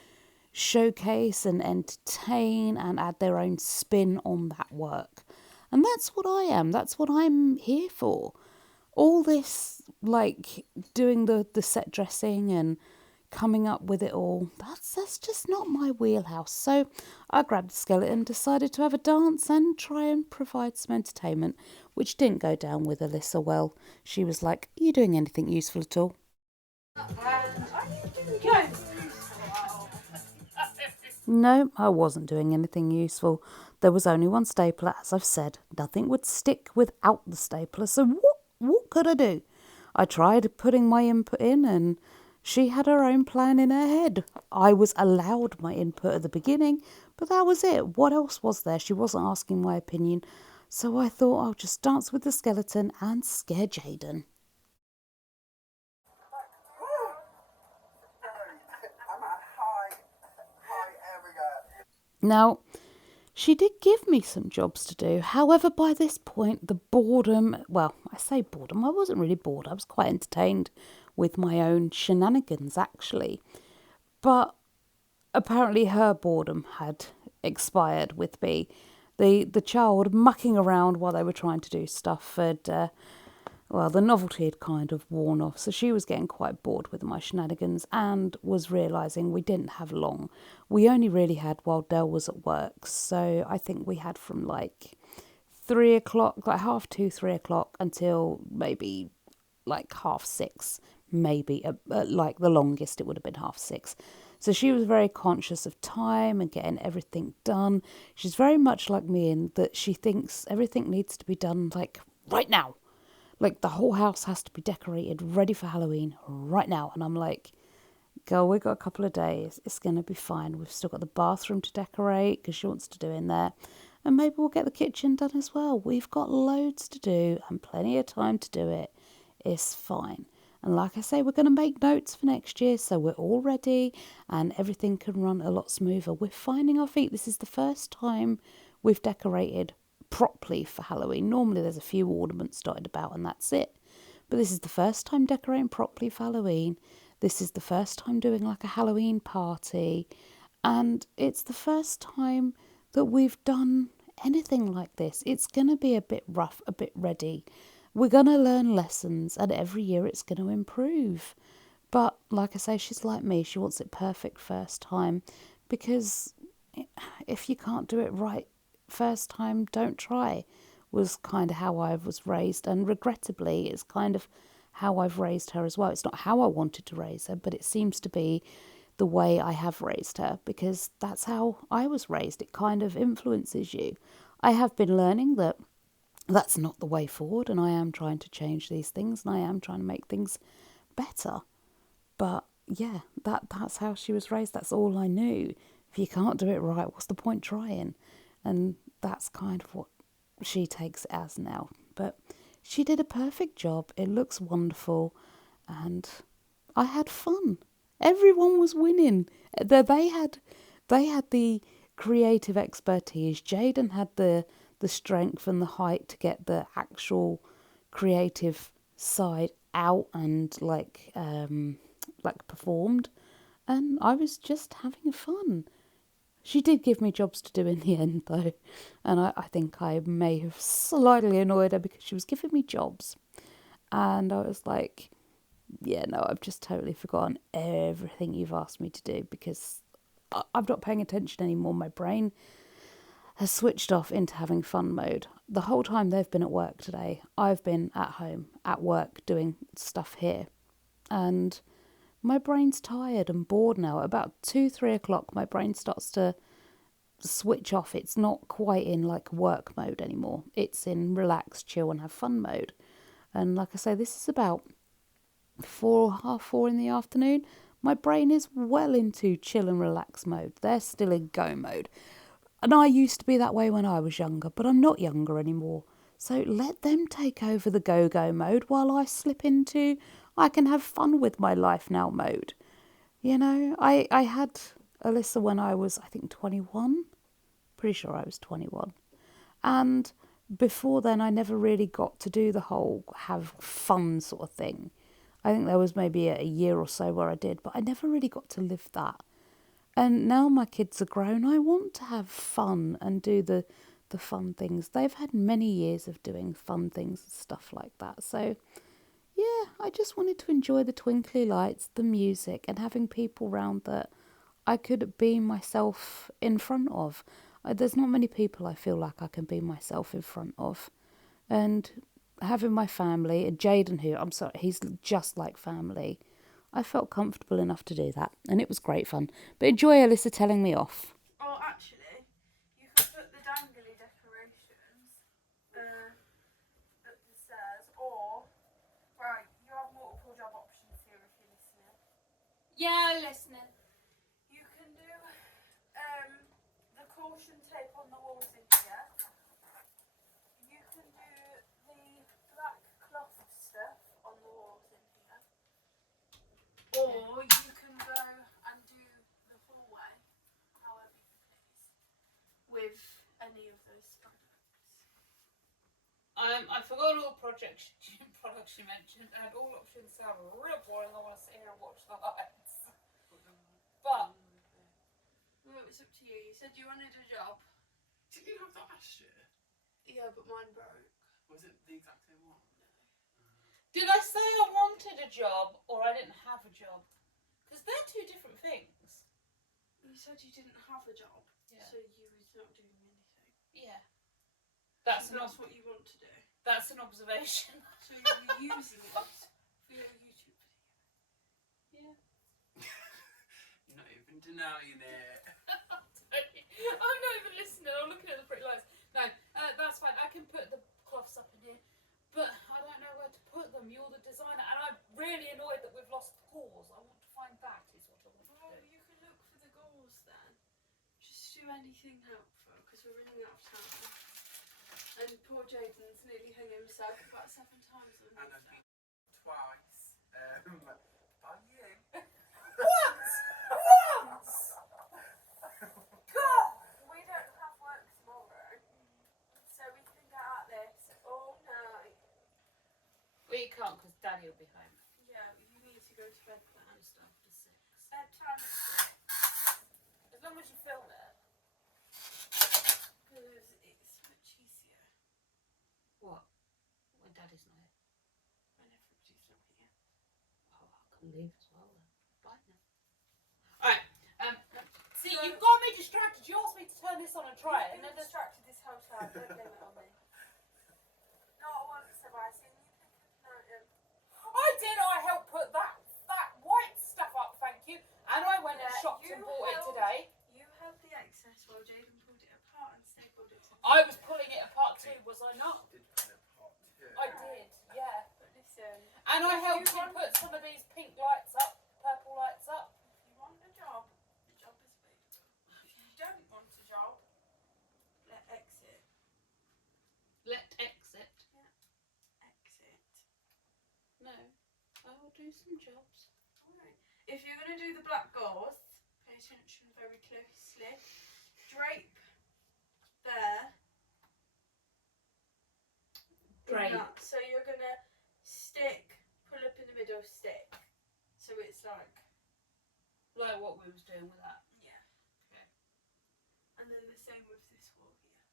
showcase and entertain and add their own spin on that work. And that's what I am. That's what I'm here for. All this, like, doing the set dressing and coming up with it all, that's just not my wheelhouse. So I grabbed the skeleton, decided to have a dance and try and provide some entertainment, which didn't go down with Alyssa well. She was like, "Are you doing anything useful at all?" No, I wasn't doing anything useful. There was only one stapler, as I've said. Nothing would stick without the stapler, so what could I do? I tried putting my input in and she had her own plan in her head. I was allowed my input at the beginning, but that was it. What else was there? She wasn't asking my opinion, so I thought I'll just dance with the skeleton and scare Jaden. I'm at high area. Now, she did give me some jobs to do. However, by this point, the boredom, well, I say boredom, I wasn't really bored. I was quite entertained with my own shenanigans, actually. But apparently her boredom had expired with me. The child mucking around while they were trying to do stuff had, well, the novelty had kind of worn off, so she was getting quite bored with my shenanigans and was realising we didn't have long. We only really had while Dell was at work, so I think we had from like 3 o'clock, like 2:30, 3 o'clock, until maybe like 6:30, maybe. Like the longest, it would have been 6:30. So she was very conscious of time and getting everything done. She's very much like me in that she thinks everything needs to be done like right now. Like the whole house has to be decorated, ready for Halloween right now. And I'm like, girl, we've got a couple of days. It's going to be fine. We've still got the bathroom to decorate because she wants to do in there. And maybe we'll get the kitchen done as well. We've got loads to do and plenty of time to do it. It's fine. And like I say, we're going to make notes for next year so we're all ready and everything can run a lot smoother. We're finding our feet. This is the first time we've decorated properly for Halloween. Normally there's a few ornaments dotted about and that's it. But this is the first time decorating properly for Halloween. This is the first time doing like a Halloween party. And it's the first time that we've done anything like this. It's going to be a bit rough, a bit ready. We're going to learn lessons and every year it's going to improve. But like I say, she's like me. She wants it perfect first time because if you can't do it right first time, don't try, was kind of how I was raised. And regrettably, it's kind of how I've raised her as well. It's not how I wanted to raise her, but it seems to be the way I have raised her because that's how I was raised. It kind of influences you. I have been learning that that's not the way forward, and I am trying to change these things and I am trying to make things better. But yeah, that's how she was raised. That's all I knew. If you can't do it right, what's the point trying? And that's kind of what she takes it as now. But she did a perfect job. It looks wonderful. And I had fun. Everyone was winning. They had the creative expertise. Jaden had the strength and the height to get the actual creative side out and like performed. And I was just having fun. She did give me jobs to do in the end, though, and I think I may have slightly annoyed her because she was giving me jobs. And I was like, yeah, no, I've just totally forgotten everything you've asked me to do because I'm not paying attention anymore. My brain has switched off into having fun mode. The whole time they've been at work today, I've been at home, at work, doing stuff here. And my brain's tired and bored now. At about 2, 3 o'clock, my brain starts to switch off. It's not quite in like work mode anymore. It's in relax, chill and have fun mode. And like I say, this is about 4, 4:30 in the afternoon. My brain is well into chill and relax mode. They're still in go mode. And I used to be that way when I was younger, but I'm not younger anymore. So let them take over the go-go mode while I slip into I can have fun with my life now mode. You know, I had Alyssa when I was, I think, 21. Pretty sure I was 21. And before then, I never really got to do the whole have fun sort of thing. I think there was maybe a year or so where I did, but I never really got to live that. And now my kids are grown, I want to have fun and do the fun things. They've had many years of doing fun things and stuff like that. So, yeah, I just wanted to enjoy the twinkly lights, the music, and having people round that I could be myself in front of. There's not many people I feel like I can be myself in front of. And having my family, and Jaden, who, I'm sorry, he's just like family, I felt comfortable enough to do that. And it was great fun. But enjoy Alyssa telling me off. Or actually, you can put the dangly decorations at the stairs, or, right, you have multiple job options here if you're listening. Yeah, listening. You can do the caution tape on the walls in here. You can do the black cloth stuff on the walls in here. Or you can go and do the hallway, however you please, with any of those products. I forgot all products you mentioned, and all options sound real boring. I want to sit here and watch the lights. But Well, it's up to you. You said you wanted a job. Didn't you have that last year? Yeah, but mine broke. Was it the exact same one? did I say I wanted a job or I didn't have a job? Because they're two different things. You said you didn't have a job, Yeah. so you was not doing anything. Yeah. That's what you want to do. That's an observation. So you're using it for your YouTube video. Yeah. You're not even denying it. I'm not even listening. I'm looking at the pretty lights. No, that's fine. I can put the cloths up in here, but I don't know where to put them. You're the designer, and I'm really annoyed that we've lost the cause. I want to find that. Is what I want to Well, do. you can look for the goals then. Just do anything helpful because we're running out of time. And poor Jaden's nearly hung himself about 7 times on And I've this. been twice. By you. Once! God! We don't have work tomorrow, so we can get at this all night. Well, you can't because Daddy will be home Yeah, you need to go to bed then. just after 6. Bedtime at 6. As long as you film it. Because it's much easier What? When Daddy's not here. when everybody's not here. Oh, I can leave as well then. Bye now. Alright. See, you've got me distracted. You asked me to turn this on and try it, and You've then been distracted this whole time. Don't blame it on me. Not once have I seen you pick up an item. I did. I helped put that white stuff up. Thank you. And I went and Yeah, shopped you and bought it held- today. You held the excess while Jaden pulled it apart and stapled it to the I was pulling it apart too, was I not? Did put it apart too. I did. Yeah. But listen, And I If helped you him put some of these pink lights up, purple lights up. if you want a job, the job is available. If you don't want a job, let exit. Let exit. Exit. No, I will do some jobs. Alright. If you're going to do the black gauze, pay attention very closely. Drape there. Drape. So you're going to pull up in the middle, stick. So it's like, Like what we was doing with that. yeah. Okay. And then the same with this wall here.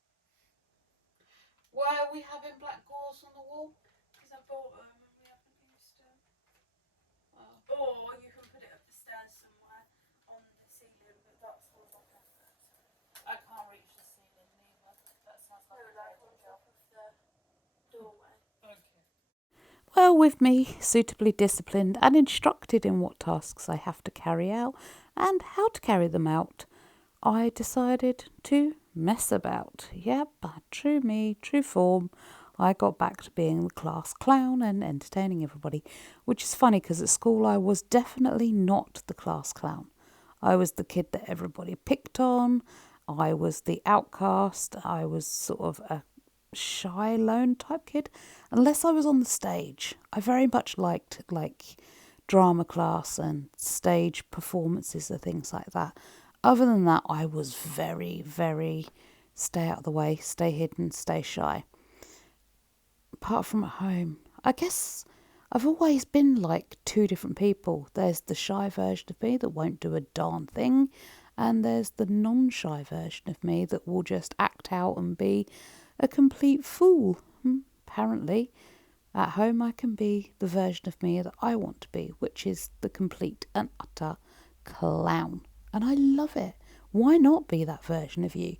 Why are we having black gauze on the wall? Because I bought them and we haven't used them. Oh. Or you can put it up the stairs somewhere on the ceiling, but that's all like effort. I can't reach the ceiling either. That sounds No, like a like great on job. top of the doorway. Okay. Well, with me suitably disciplined and instructed in what tasks I have to carry out and how to carry them out, I decided to mess about. Yep, true me, true form. I got back to being the class clown and entertaining everybody, which is funny because at school I was definitely not the class clown. I was the kid that everybody picked on. I was the outcast. I was sort of a shy, lone type kid, unless I was on the stage. I very much liked like drama class and stage performances and things like that. Other than that, I was very, very stay out of the way, stay hidden, stay shy. Apart from at home, I guess I've always been like two different people. There's the shy version of me that won't do a darn thing, and there's the non-shy version of me that will just act out and be a complete fool. Apparently, at home I can be the version of me that I want to be, which is the complete and utter clown. And I love it. Why not be that version of you?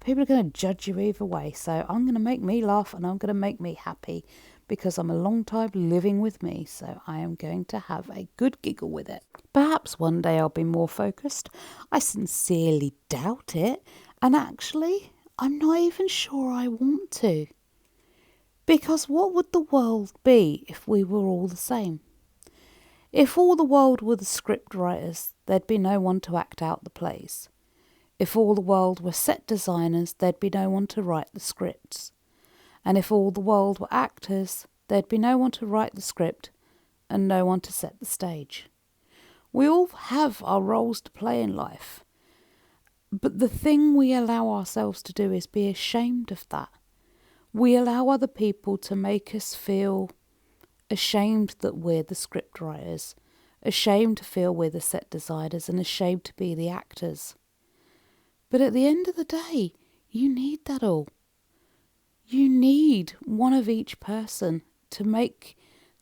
People are going to judge you either way, so I'm going to make me laugh and I'm going to make me happy because I'm a long time living with me, so I am going to have a good giggle with it. Perhaps one day I'll be more focused. I sincerely doubt it, and actually, I'm not even sure I want to. Because what would the world be if we were all the same? If all the world were the script writers, there'd be no one to act out the plays. If all the world were set designers, there'd be no one to write the scripts. And if all the world were actors, there'd be no one to write the script and no one to set the stage. We all have our roles to play in life. But the thing we allow ourselves to do is be ashamed of that. We allow other people to make us feel ashamed that we're the script writers, ashamed to feel we're the set designers, and ashamed to be the actors. But at the end of the day, you need that all. You need one of each person to make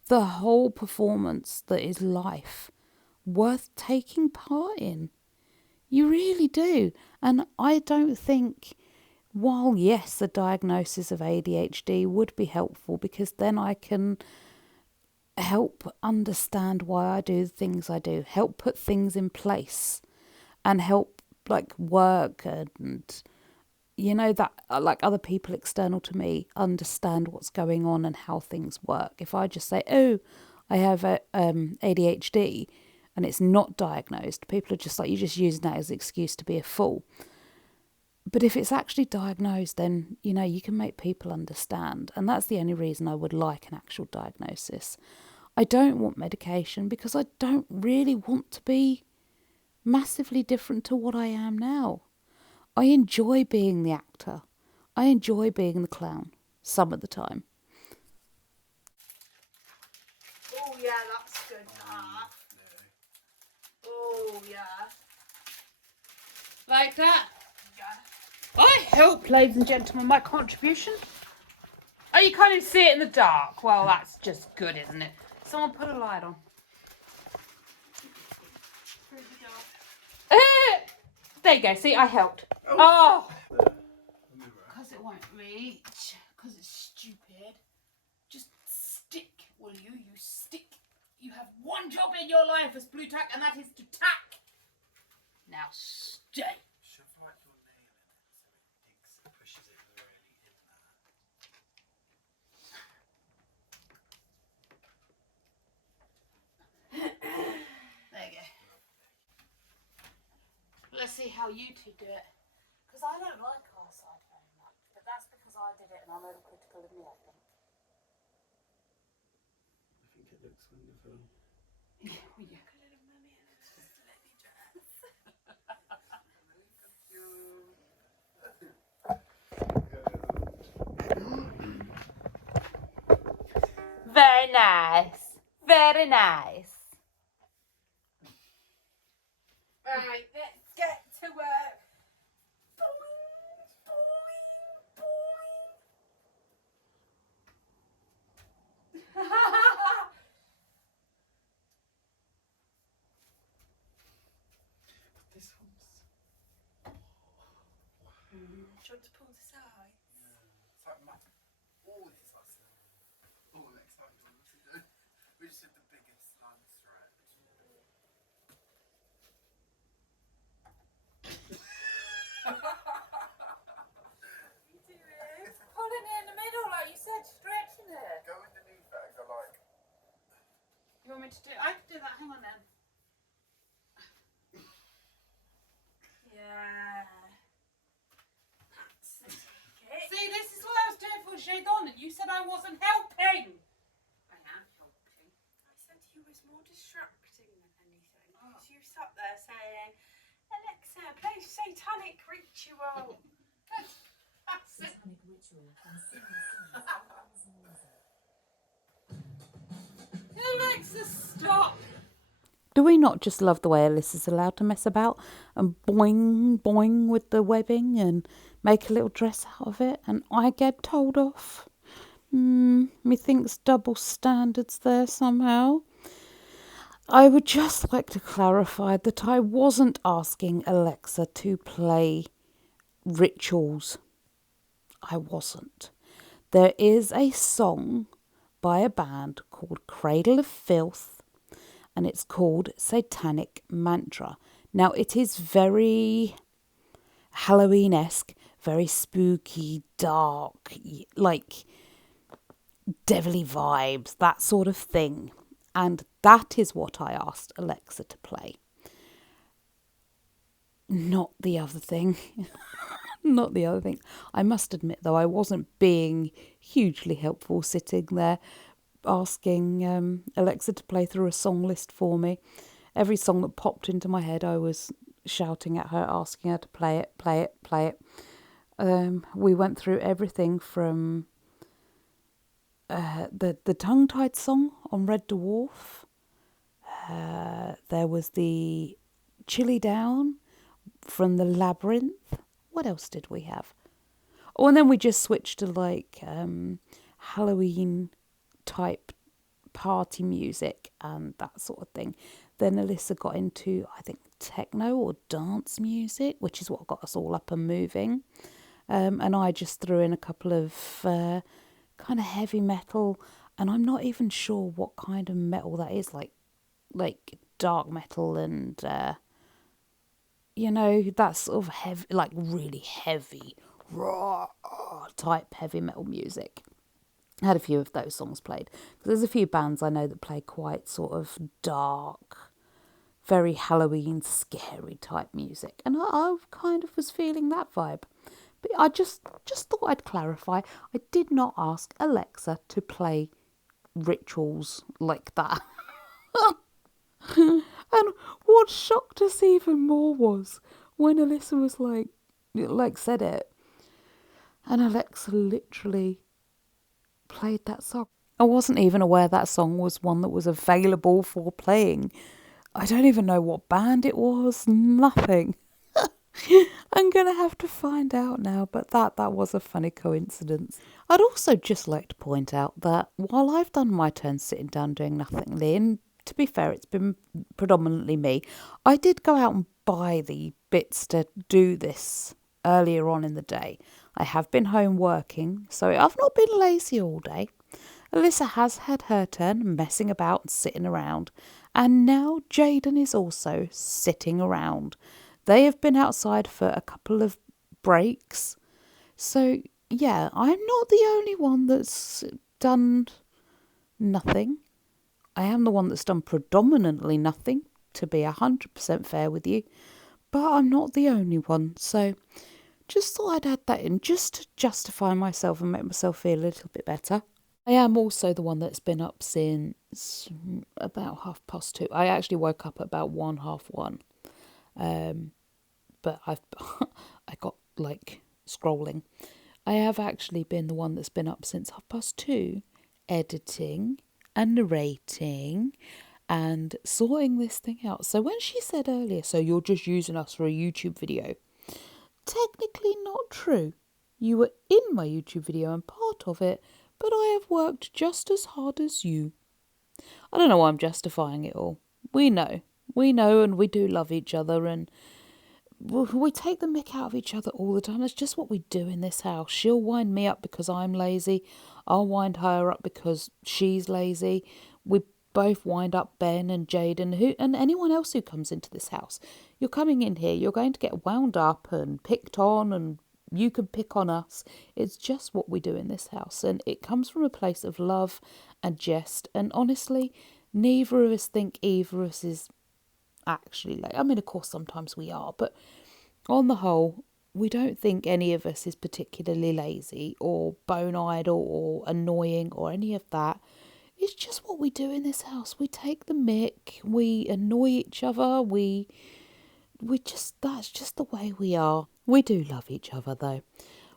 the whole performance that is life worth taking part in. You really do. And I don't think, while yes, the diagnosis of ADHD would be helpful because then I can help understand why I do the things I do, help put things in place and help like work and that like other people external to me understand what's going on and how things work. If I just say, oh, I have ADHD and it's not diagnosed, people are just like, you're just using that as an excuse to be a fool. But if it's actually diagnosed, then you can make people understand, and that's the only reason I would like an actual diagnosis. I don't want medication because I don't really want to be massively different to what I am now. I enjoy being the actor. I enjoy being the clown some of the time. Oh yeah, that's good. That. Oh yeah. Like that. Yeah. I hope, ladies and gentlemen, my contribution. Oh, you can't even see it in the dark. Well, that's just good, isn't it? Someone put a light on. Through the door. There you go. See, I helped. Oh. Because it won't reach. Because it's stupid. Just stick, will you? You stick. You have one job in your life as blue tack, and that is to tack. Now stay. Shove like your nail in it so it pushes it really in there. There you go. Let's see how you two do it. Because I don't like our side very much. But that's because I did it and I'm overcritical of me, I think. I think it looks wonderful. Yeah, well, yeah. A little mummy in a slutty dress. Very nice. Very nice. Right, let's get to work. Boing, boing, boing. This one's... Do you want to pull this out? It's like my... Oh, this is like so... Oh, I'm excited one to do. We just did the biggest line thread. You do it. Pulling it in the middle, like you said, stretching it. Go underneath that because I like... You want me to do it? I can do that. Hang on then. Yeah. That's it. See, this is what I was doing for Jadon, and you said I wasn't helping. I am helping. I said you was more distracting than anything. So you sat there saying, Alexa, Alexa, play Satanic Ritual. Satanic ritual from single Alexa, stop. Do we not just love the way Alyssa's allowed to mess about and boing, boing with the webbing and make a little dress out of it and I get told off? Methinks double standards there somehow. I would just like to clarify that I wasn't asking Alexa to play rituals. I wasn't. There is a song by a band called Cradle of Filth and it's called Satanic Mantra. Now it is very Halloween-esque, very spooky, dark, like devilly vibes, that sort of thing. And that is what I asked Alexa to play. Not the other thing. Not the other thing. I must admit, though, I wasn't being hugely helpful sitting there asking Alexa to play through a song list for me. Every song that popped into my head, I was shouting at her, asking her to play it, play it, play it. We went through everything from the tongue-tied song on Red Dwarf. There was the Chilly Down from the Labyrinth. What else did we have? Oh, and then we just switched to like Halloween type party music and that sort of thing. Then Alyssa got into, I think, techno or dance music, which is what got us all up and moving. And I just threw in a couple of kind of heavy metal, and I'm not even sure what kind of metal that is, like dark metal and that sort of heavy, like really heavy raw type heavy metal music. I had a few of those songs played. There's a few bands I know that play quite sort of dark, very Halloween scary type music, and I kind of was feeling that vibe. But I just thought I'd clarify. I did not ask Alexa to play rituals like that. And what shocked us even more was when Alyssa was like said it, and Alexa literally played that song. I wasn't even aware that song was one that was available for playing. I don't even know what band it was, nothing. I'm going to have to find out now, but that was a funny coincidence. I'd also just like to point out that while I've done my turn sitting down doing nothing, and to be fair, it's been predominantly me, I did go out and buy the bits to do this earlier on in the day. I have been home working, so I've not been lazy all day. Alyssa has had her turn messing about and sitting around, and now Jaden is also sitting around. They have been outside for a couple of breaks. So, yeah, I'm not the only one that's done nothing. I am the one that's done predominantly nothing, to be 100% fair with you. But I'm not the only one. So, just thought I'd add that in, just to justify myself and make myself feel a little bit better. I am also the one that's been up since about 2:30. I actually woke up at about 1:30. But I got like scrolling. I have actually been the one that's been up since 2:30, editing and narrating and sorting this thing out. So when she said earlier, so you're just using us for a YouTube video, technically not true. You were in my YouTube video and part of it, but I have worked just as hard as you. I don't know why I'm justifying it all. We know, and we do love each other, and we take the mick out of each other all the time. That's just what we do in this house. She'll wind me up because I'm lazy. I'll wind her up because she's lazy. We both wind up Ben and Jaden and anyone else who comes into this house. You're coming in here, you're going to get wound up and picked on, and you can pick on us. It's just what we do in this house, and it comes from a place of love and jest. And honestly, neither of us think either of us is actually late. I mean, of course, sometimes we are, but on the whole, we don't think any of us is particularly lazy or bone-eyed or annoying or any of that. It's just what we do in this house. We take the mick, we annoy each other, we that's just the way we are. We do love each other though.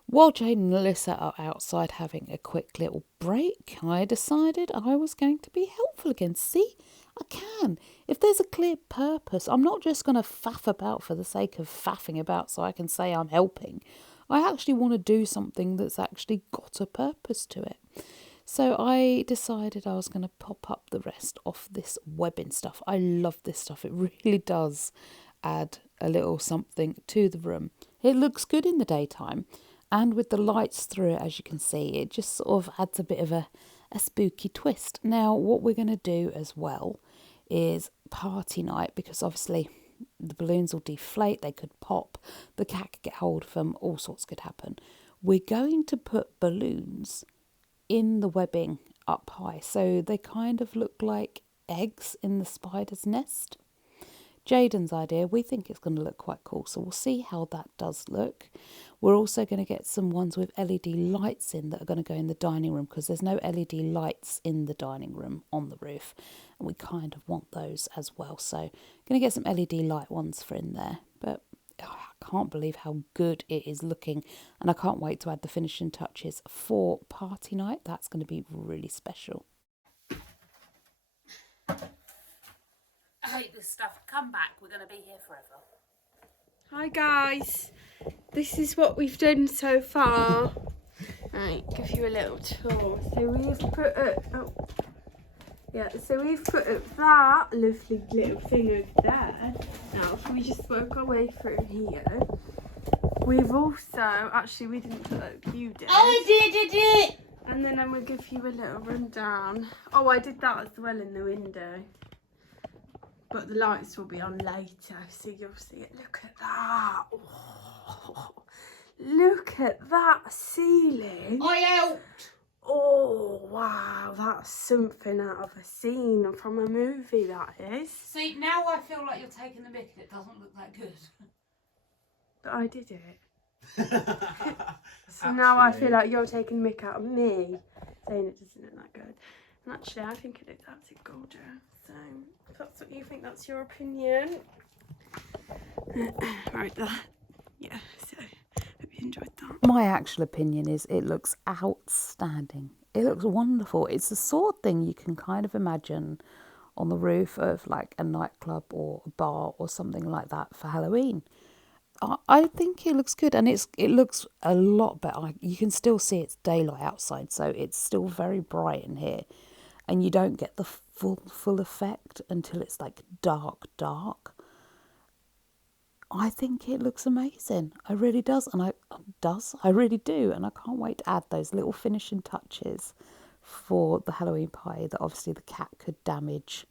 While Jane and Alyssa are outside having a quick little break, I decided I was going to be helpful again. See, I can. If there's a clear purpose, I'm not just going to faff about for the sake of faffing about so I can say I'm helping. I actually want to do something that's actually got a purpose to it. So I decided I was going to pop up the rest of this webbing stuff. I love this stuff. It really does add a little something to the room. It looks good in the daytime. And with the lights through it, as you can see, it just sort of adds a bit of a spooky twist. Now, what we're going to do as well is party night, because obviously the balloons will deflate, they could pop, the cat could get hold of them, all sorts could happen. We're going to put balloons in the webbing up high, so they kind of look like eggs in the spider's nest. Jaden's idea, we think it's going to look quite cool, so we'll see how that does look. We're also going to get some ones with LED lights in that are going to go in the dining room, because there's no LED lights in the dining room on the roof, and we kind of want those as well. So going to get some LED light ones for in there, but I can't believe how good it is looking, and I can't wait to add the finishing touches for party night. That's going to be really special. I hate this stuff. Come back. We're going to be here forever. Hi guys, this is what we've done so far. Right, give you a little tour. So we've put up, so we've put up that lovely little thing over there. Now, if we just work our way through here, we've also, actually we didn't put up, you did. Oh, I did. And then I'm going to give you a little rundown. Oh, I did that as well in the window. But the lights will be on later, so you'll see it. Look at that. Oh, look at that ceiling. I helped. Oh, wow. That's something out of a scene from a movie, that is. See, now I feel like you're taking the mick and it doesn't look that good. But I did it. So now I feel like you're taking the mick out of me, saying it doesn't look that good. And actually, I think it looks absolutely gorgeous. So, if that's what you think, that's your opinion. Right there. Yeah, so hope you enjoyed that. My actual opinion is it looks outstanding. It looks wonderful. It's the sort of thing you can kind of imagine on the roof of like a nightclub or a bar or something like that for Halloween. I think it looks good, and it looks a lot better. You can still see it's daylight outside, so it's still very bright in here, and you don't get the full effect until it's like dark. I think it looks amazing. I really does, and I really do, and I can't wait to add those little finishing touches for the Halloween party that obviously the cat could damage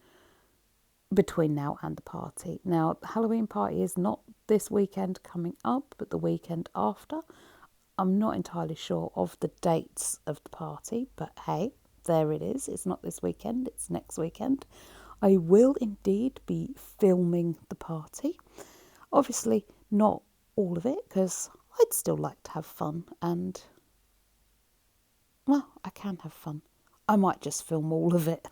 between now and the party. Now, the Halloween party is not this weekend coming up, but the weekend after. I'm not entirely sure of the dates of the party, but hey, there it is. It's not this weekend, it's next weekend. I will indeed be filming the party. Obviously, not all of it, because I'd still like to have fun, and, well, I can have fun. I might just film all of it.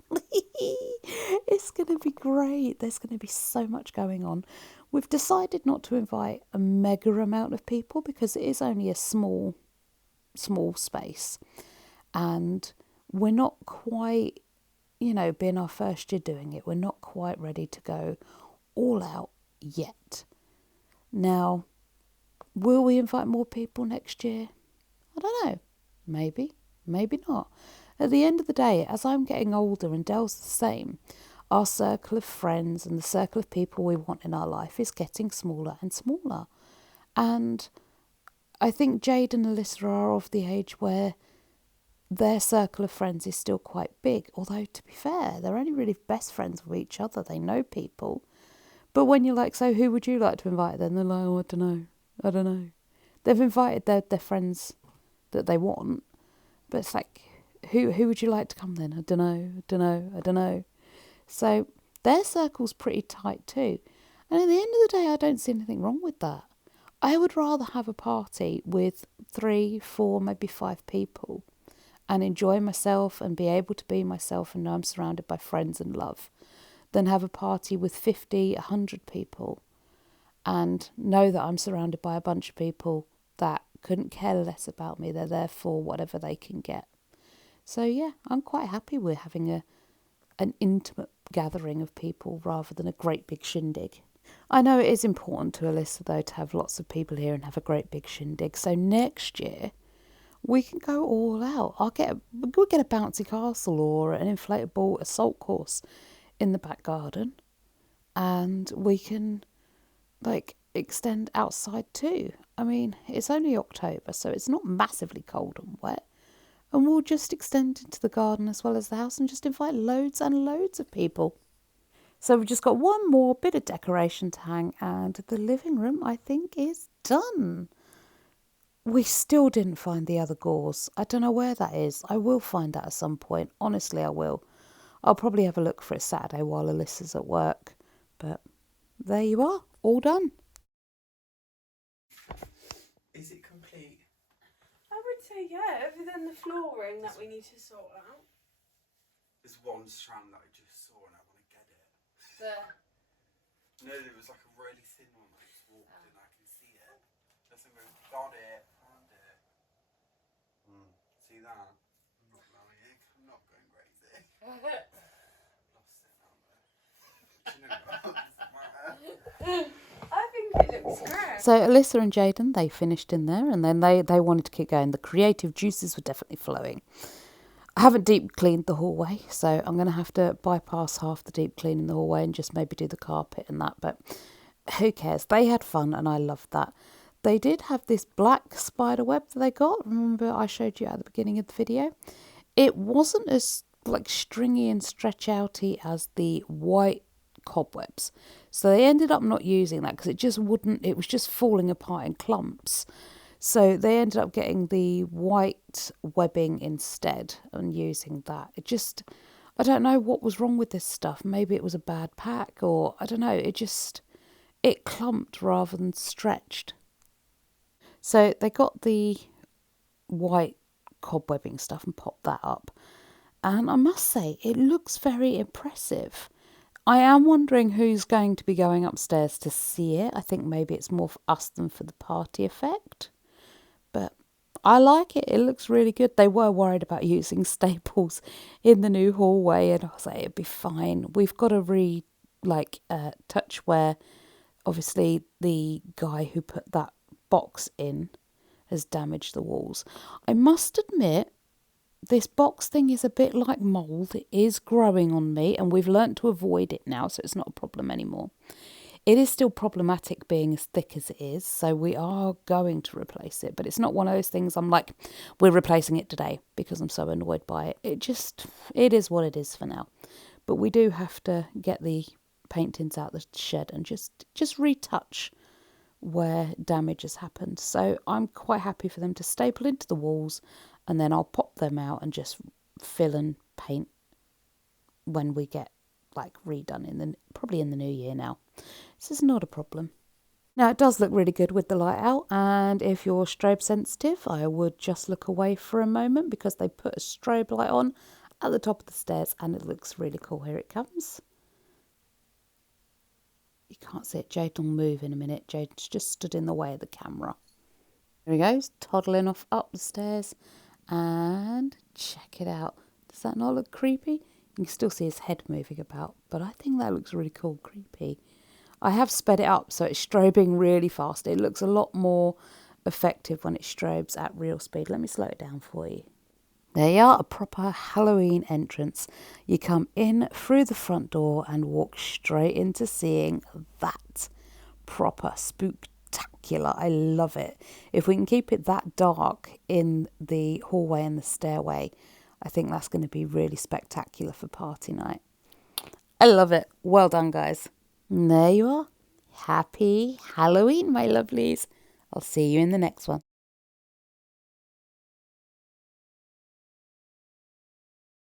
It's going to be great. There's going to be so much going on. We've decided not to invite a mega amount of people because it is only a small space. And we're not quite, being our first year doing it, we're not quite ready to go all out yet. Now, will we invite more people next year? I don't know. Maybe not. At the end of the day, as I'm getting older and Dell's the same, our circle of friends and the circle of people we want in our life is getting smaller and smaller. And I think Jade and Alyssa are of the age where their circle of friends is still quite big. Although, to be fair, they're only really best friends with each other. They know people. But when you're like, so who would you like to invite? Then they're like, oh, I don't know. They've invited their friends that they want. But it's like, who would you like to come then? I don't know. So their circle's pretty tight too. And at the end of the day, I don't see anything wrong with that. I would rather have a party with 3, 4, maybe 5 people and enjoy myself and be able to be myself and know I'm surrounded by friends and love than have a party with 50, 100 people and know that I'm surrounded by a bunch of people that couldn't care less about me. They're there for whatever they can get. So yeah, I'm quite happy we're having an intimate gathering of people rather than a great big shindig. I know it is important to Alyssa though to have lots of people here and have a great big shindig. So next year we can go all out. We'll get a bouncy castle or an inflatable assault course in the back garden, and we can like extend outside too. I mean, it's only October, so it's not massively cold and wet. And we'll just extend into the garden as well as the house and just invite loads and loads of people. So we've just got one more bit of decoration to hang, and the living room, I think, is done. We still didn't find the other gauze. I don't know where that is. I will find that at some point. Honestly, I will. I'll probably have a look for it Saturday while Alyssa's at work. But there you are, all done. Is it complete? I would say yeah, other than the flooring that we need to sort out. There's one strand that I just saw and I want to get it. No, there was like a really thin one that I just walked in. I can see it. Listen, we've got it. Found it. See that? I'm not lying. I'm not going crazy. Lost it now though. Do you know what? Doesn't matter. I think it looks great. So Alyssa and Jaden, they finished in there, and then they wanted to keep going. The creative juices were definitely flowing. I haven't deep cleaned the hallway, so I'm going to have to bypass half the deep clean in the hallway and just maybe do the carpet and that, but who cares? They had fun and I loved that. They did have this black spider web that they got. Remember I showed you at the beginning of the video? It wasn't as like stringy and stretch outy as the white cobwebs. So they ended up not using that because it was just falling apart in clumps. So they ended up getting the white webbing instead and using that. I don't know what was wrong with this stuff. Maybe it was a bad pack, or I don't know. It clumped rather than stretched. So they got the white cobwebbing stuff and popped that up. And I must say, it looks very impressive. I am wondering who's going to be going upstairs to see it. I think maybe it's more for us than for the party effect. But I like it. It looks really good. They were worried about using staples in the new hallway, and I was like, it'd be fine. We've got to touch where obviously the guy who put that box in has damaged the walls. I must admit, this box thing is a bit like mould. It is growing on me, and we've learnt to avoid it now, so it's not a problem anymore. It is still problematic being as thick as it is, so we are going to replace it. But it's not one of those things I'm like, we're replacing it today because I'm so annoyed by it. It is what it is for now. But we do have to get the paint tins out the shed and just retouch where damage has happened. So I'm quite happy for them to staple into the walls, and then I'll pop them out and just fill and paint when we get redone probably in the new year now. This is not a problem. Now it does look really good with the light out, and if you're strobe sensitive, I would just look away for a moment because they put a strobe light on at the top of the stairs and it looks really cool. Here it comes. You can't see it. Jade will move in a minute. Jade's just stood in the way of the camera. There he goes, toddling off up the stairs, and check it out. Does that not look creepy? You can still see his head moving about, but I think that looks really cool, creepy. I have sped it up so it's strobing really fast. It looks a lot more effective when it strobes at real speed. Let me slow it down for you. There you are, a proper Halloween entrance. You come in through the front door and walk straight into seeing that. Proper spooktacular. I love it. If we can keep it that dark in the hallway and the stairway, I think that's going to be really spectacular for party night. I love it. Well done, guys. And there you are. Happy Halloween, my lovelies. I'll see you in the next one.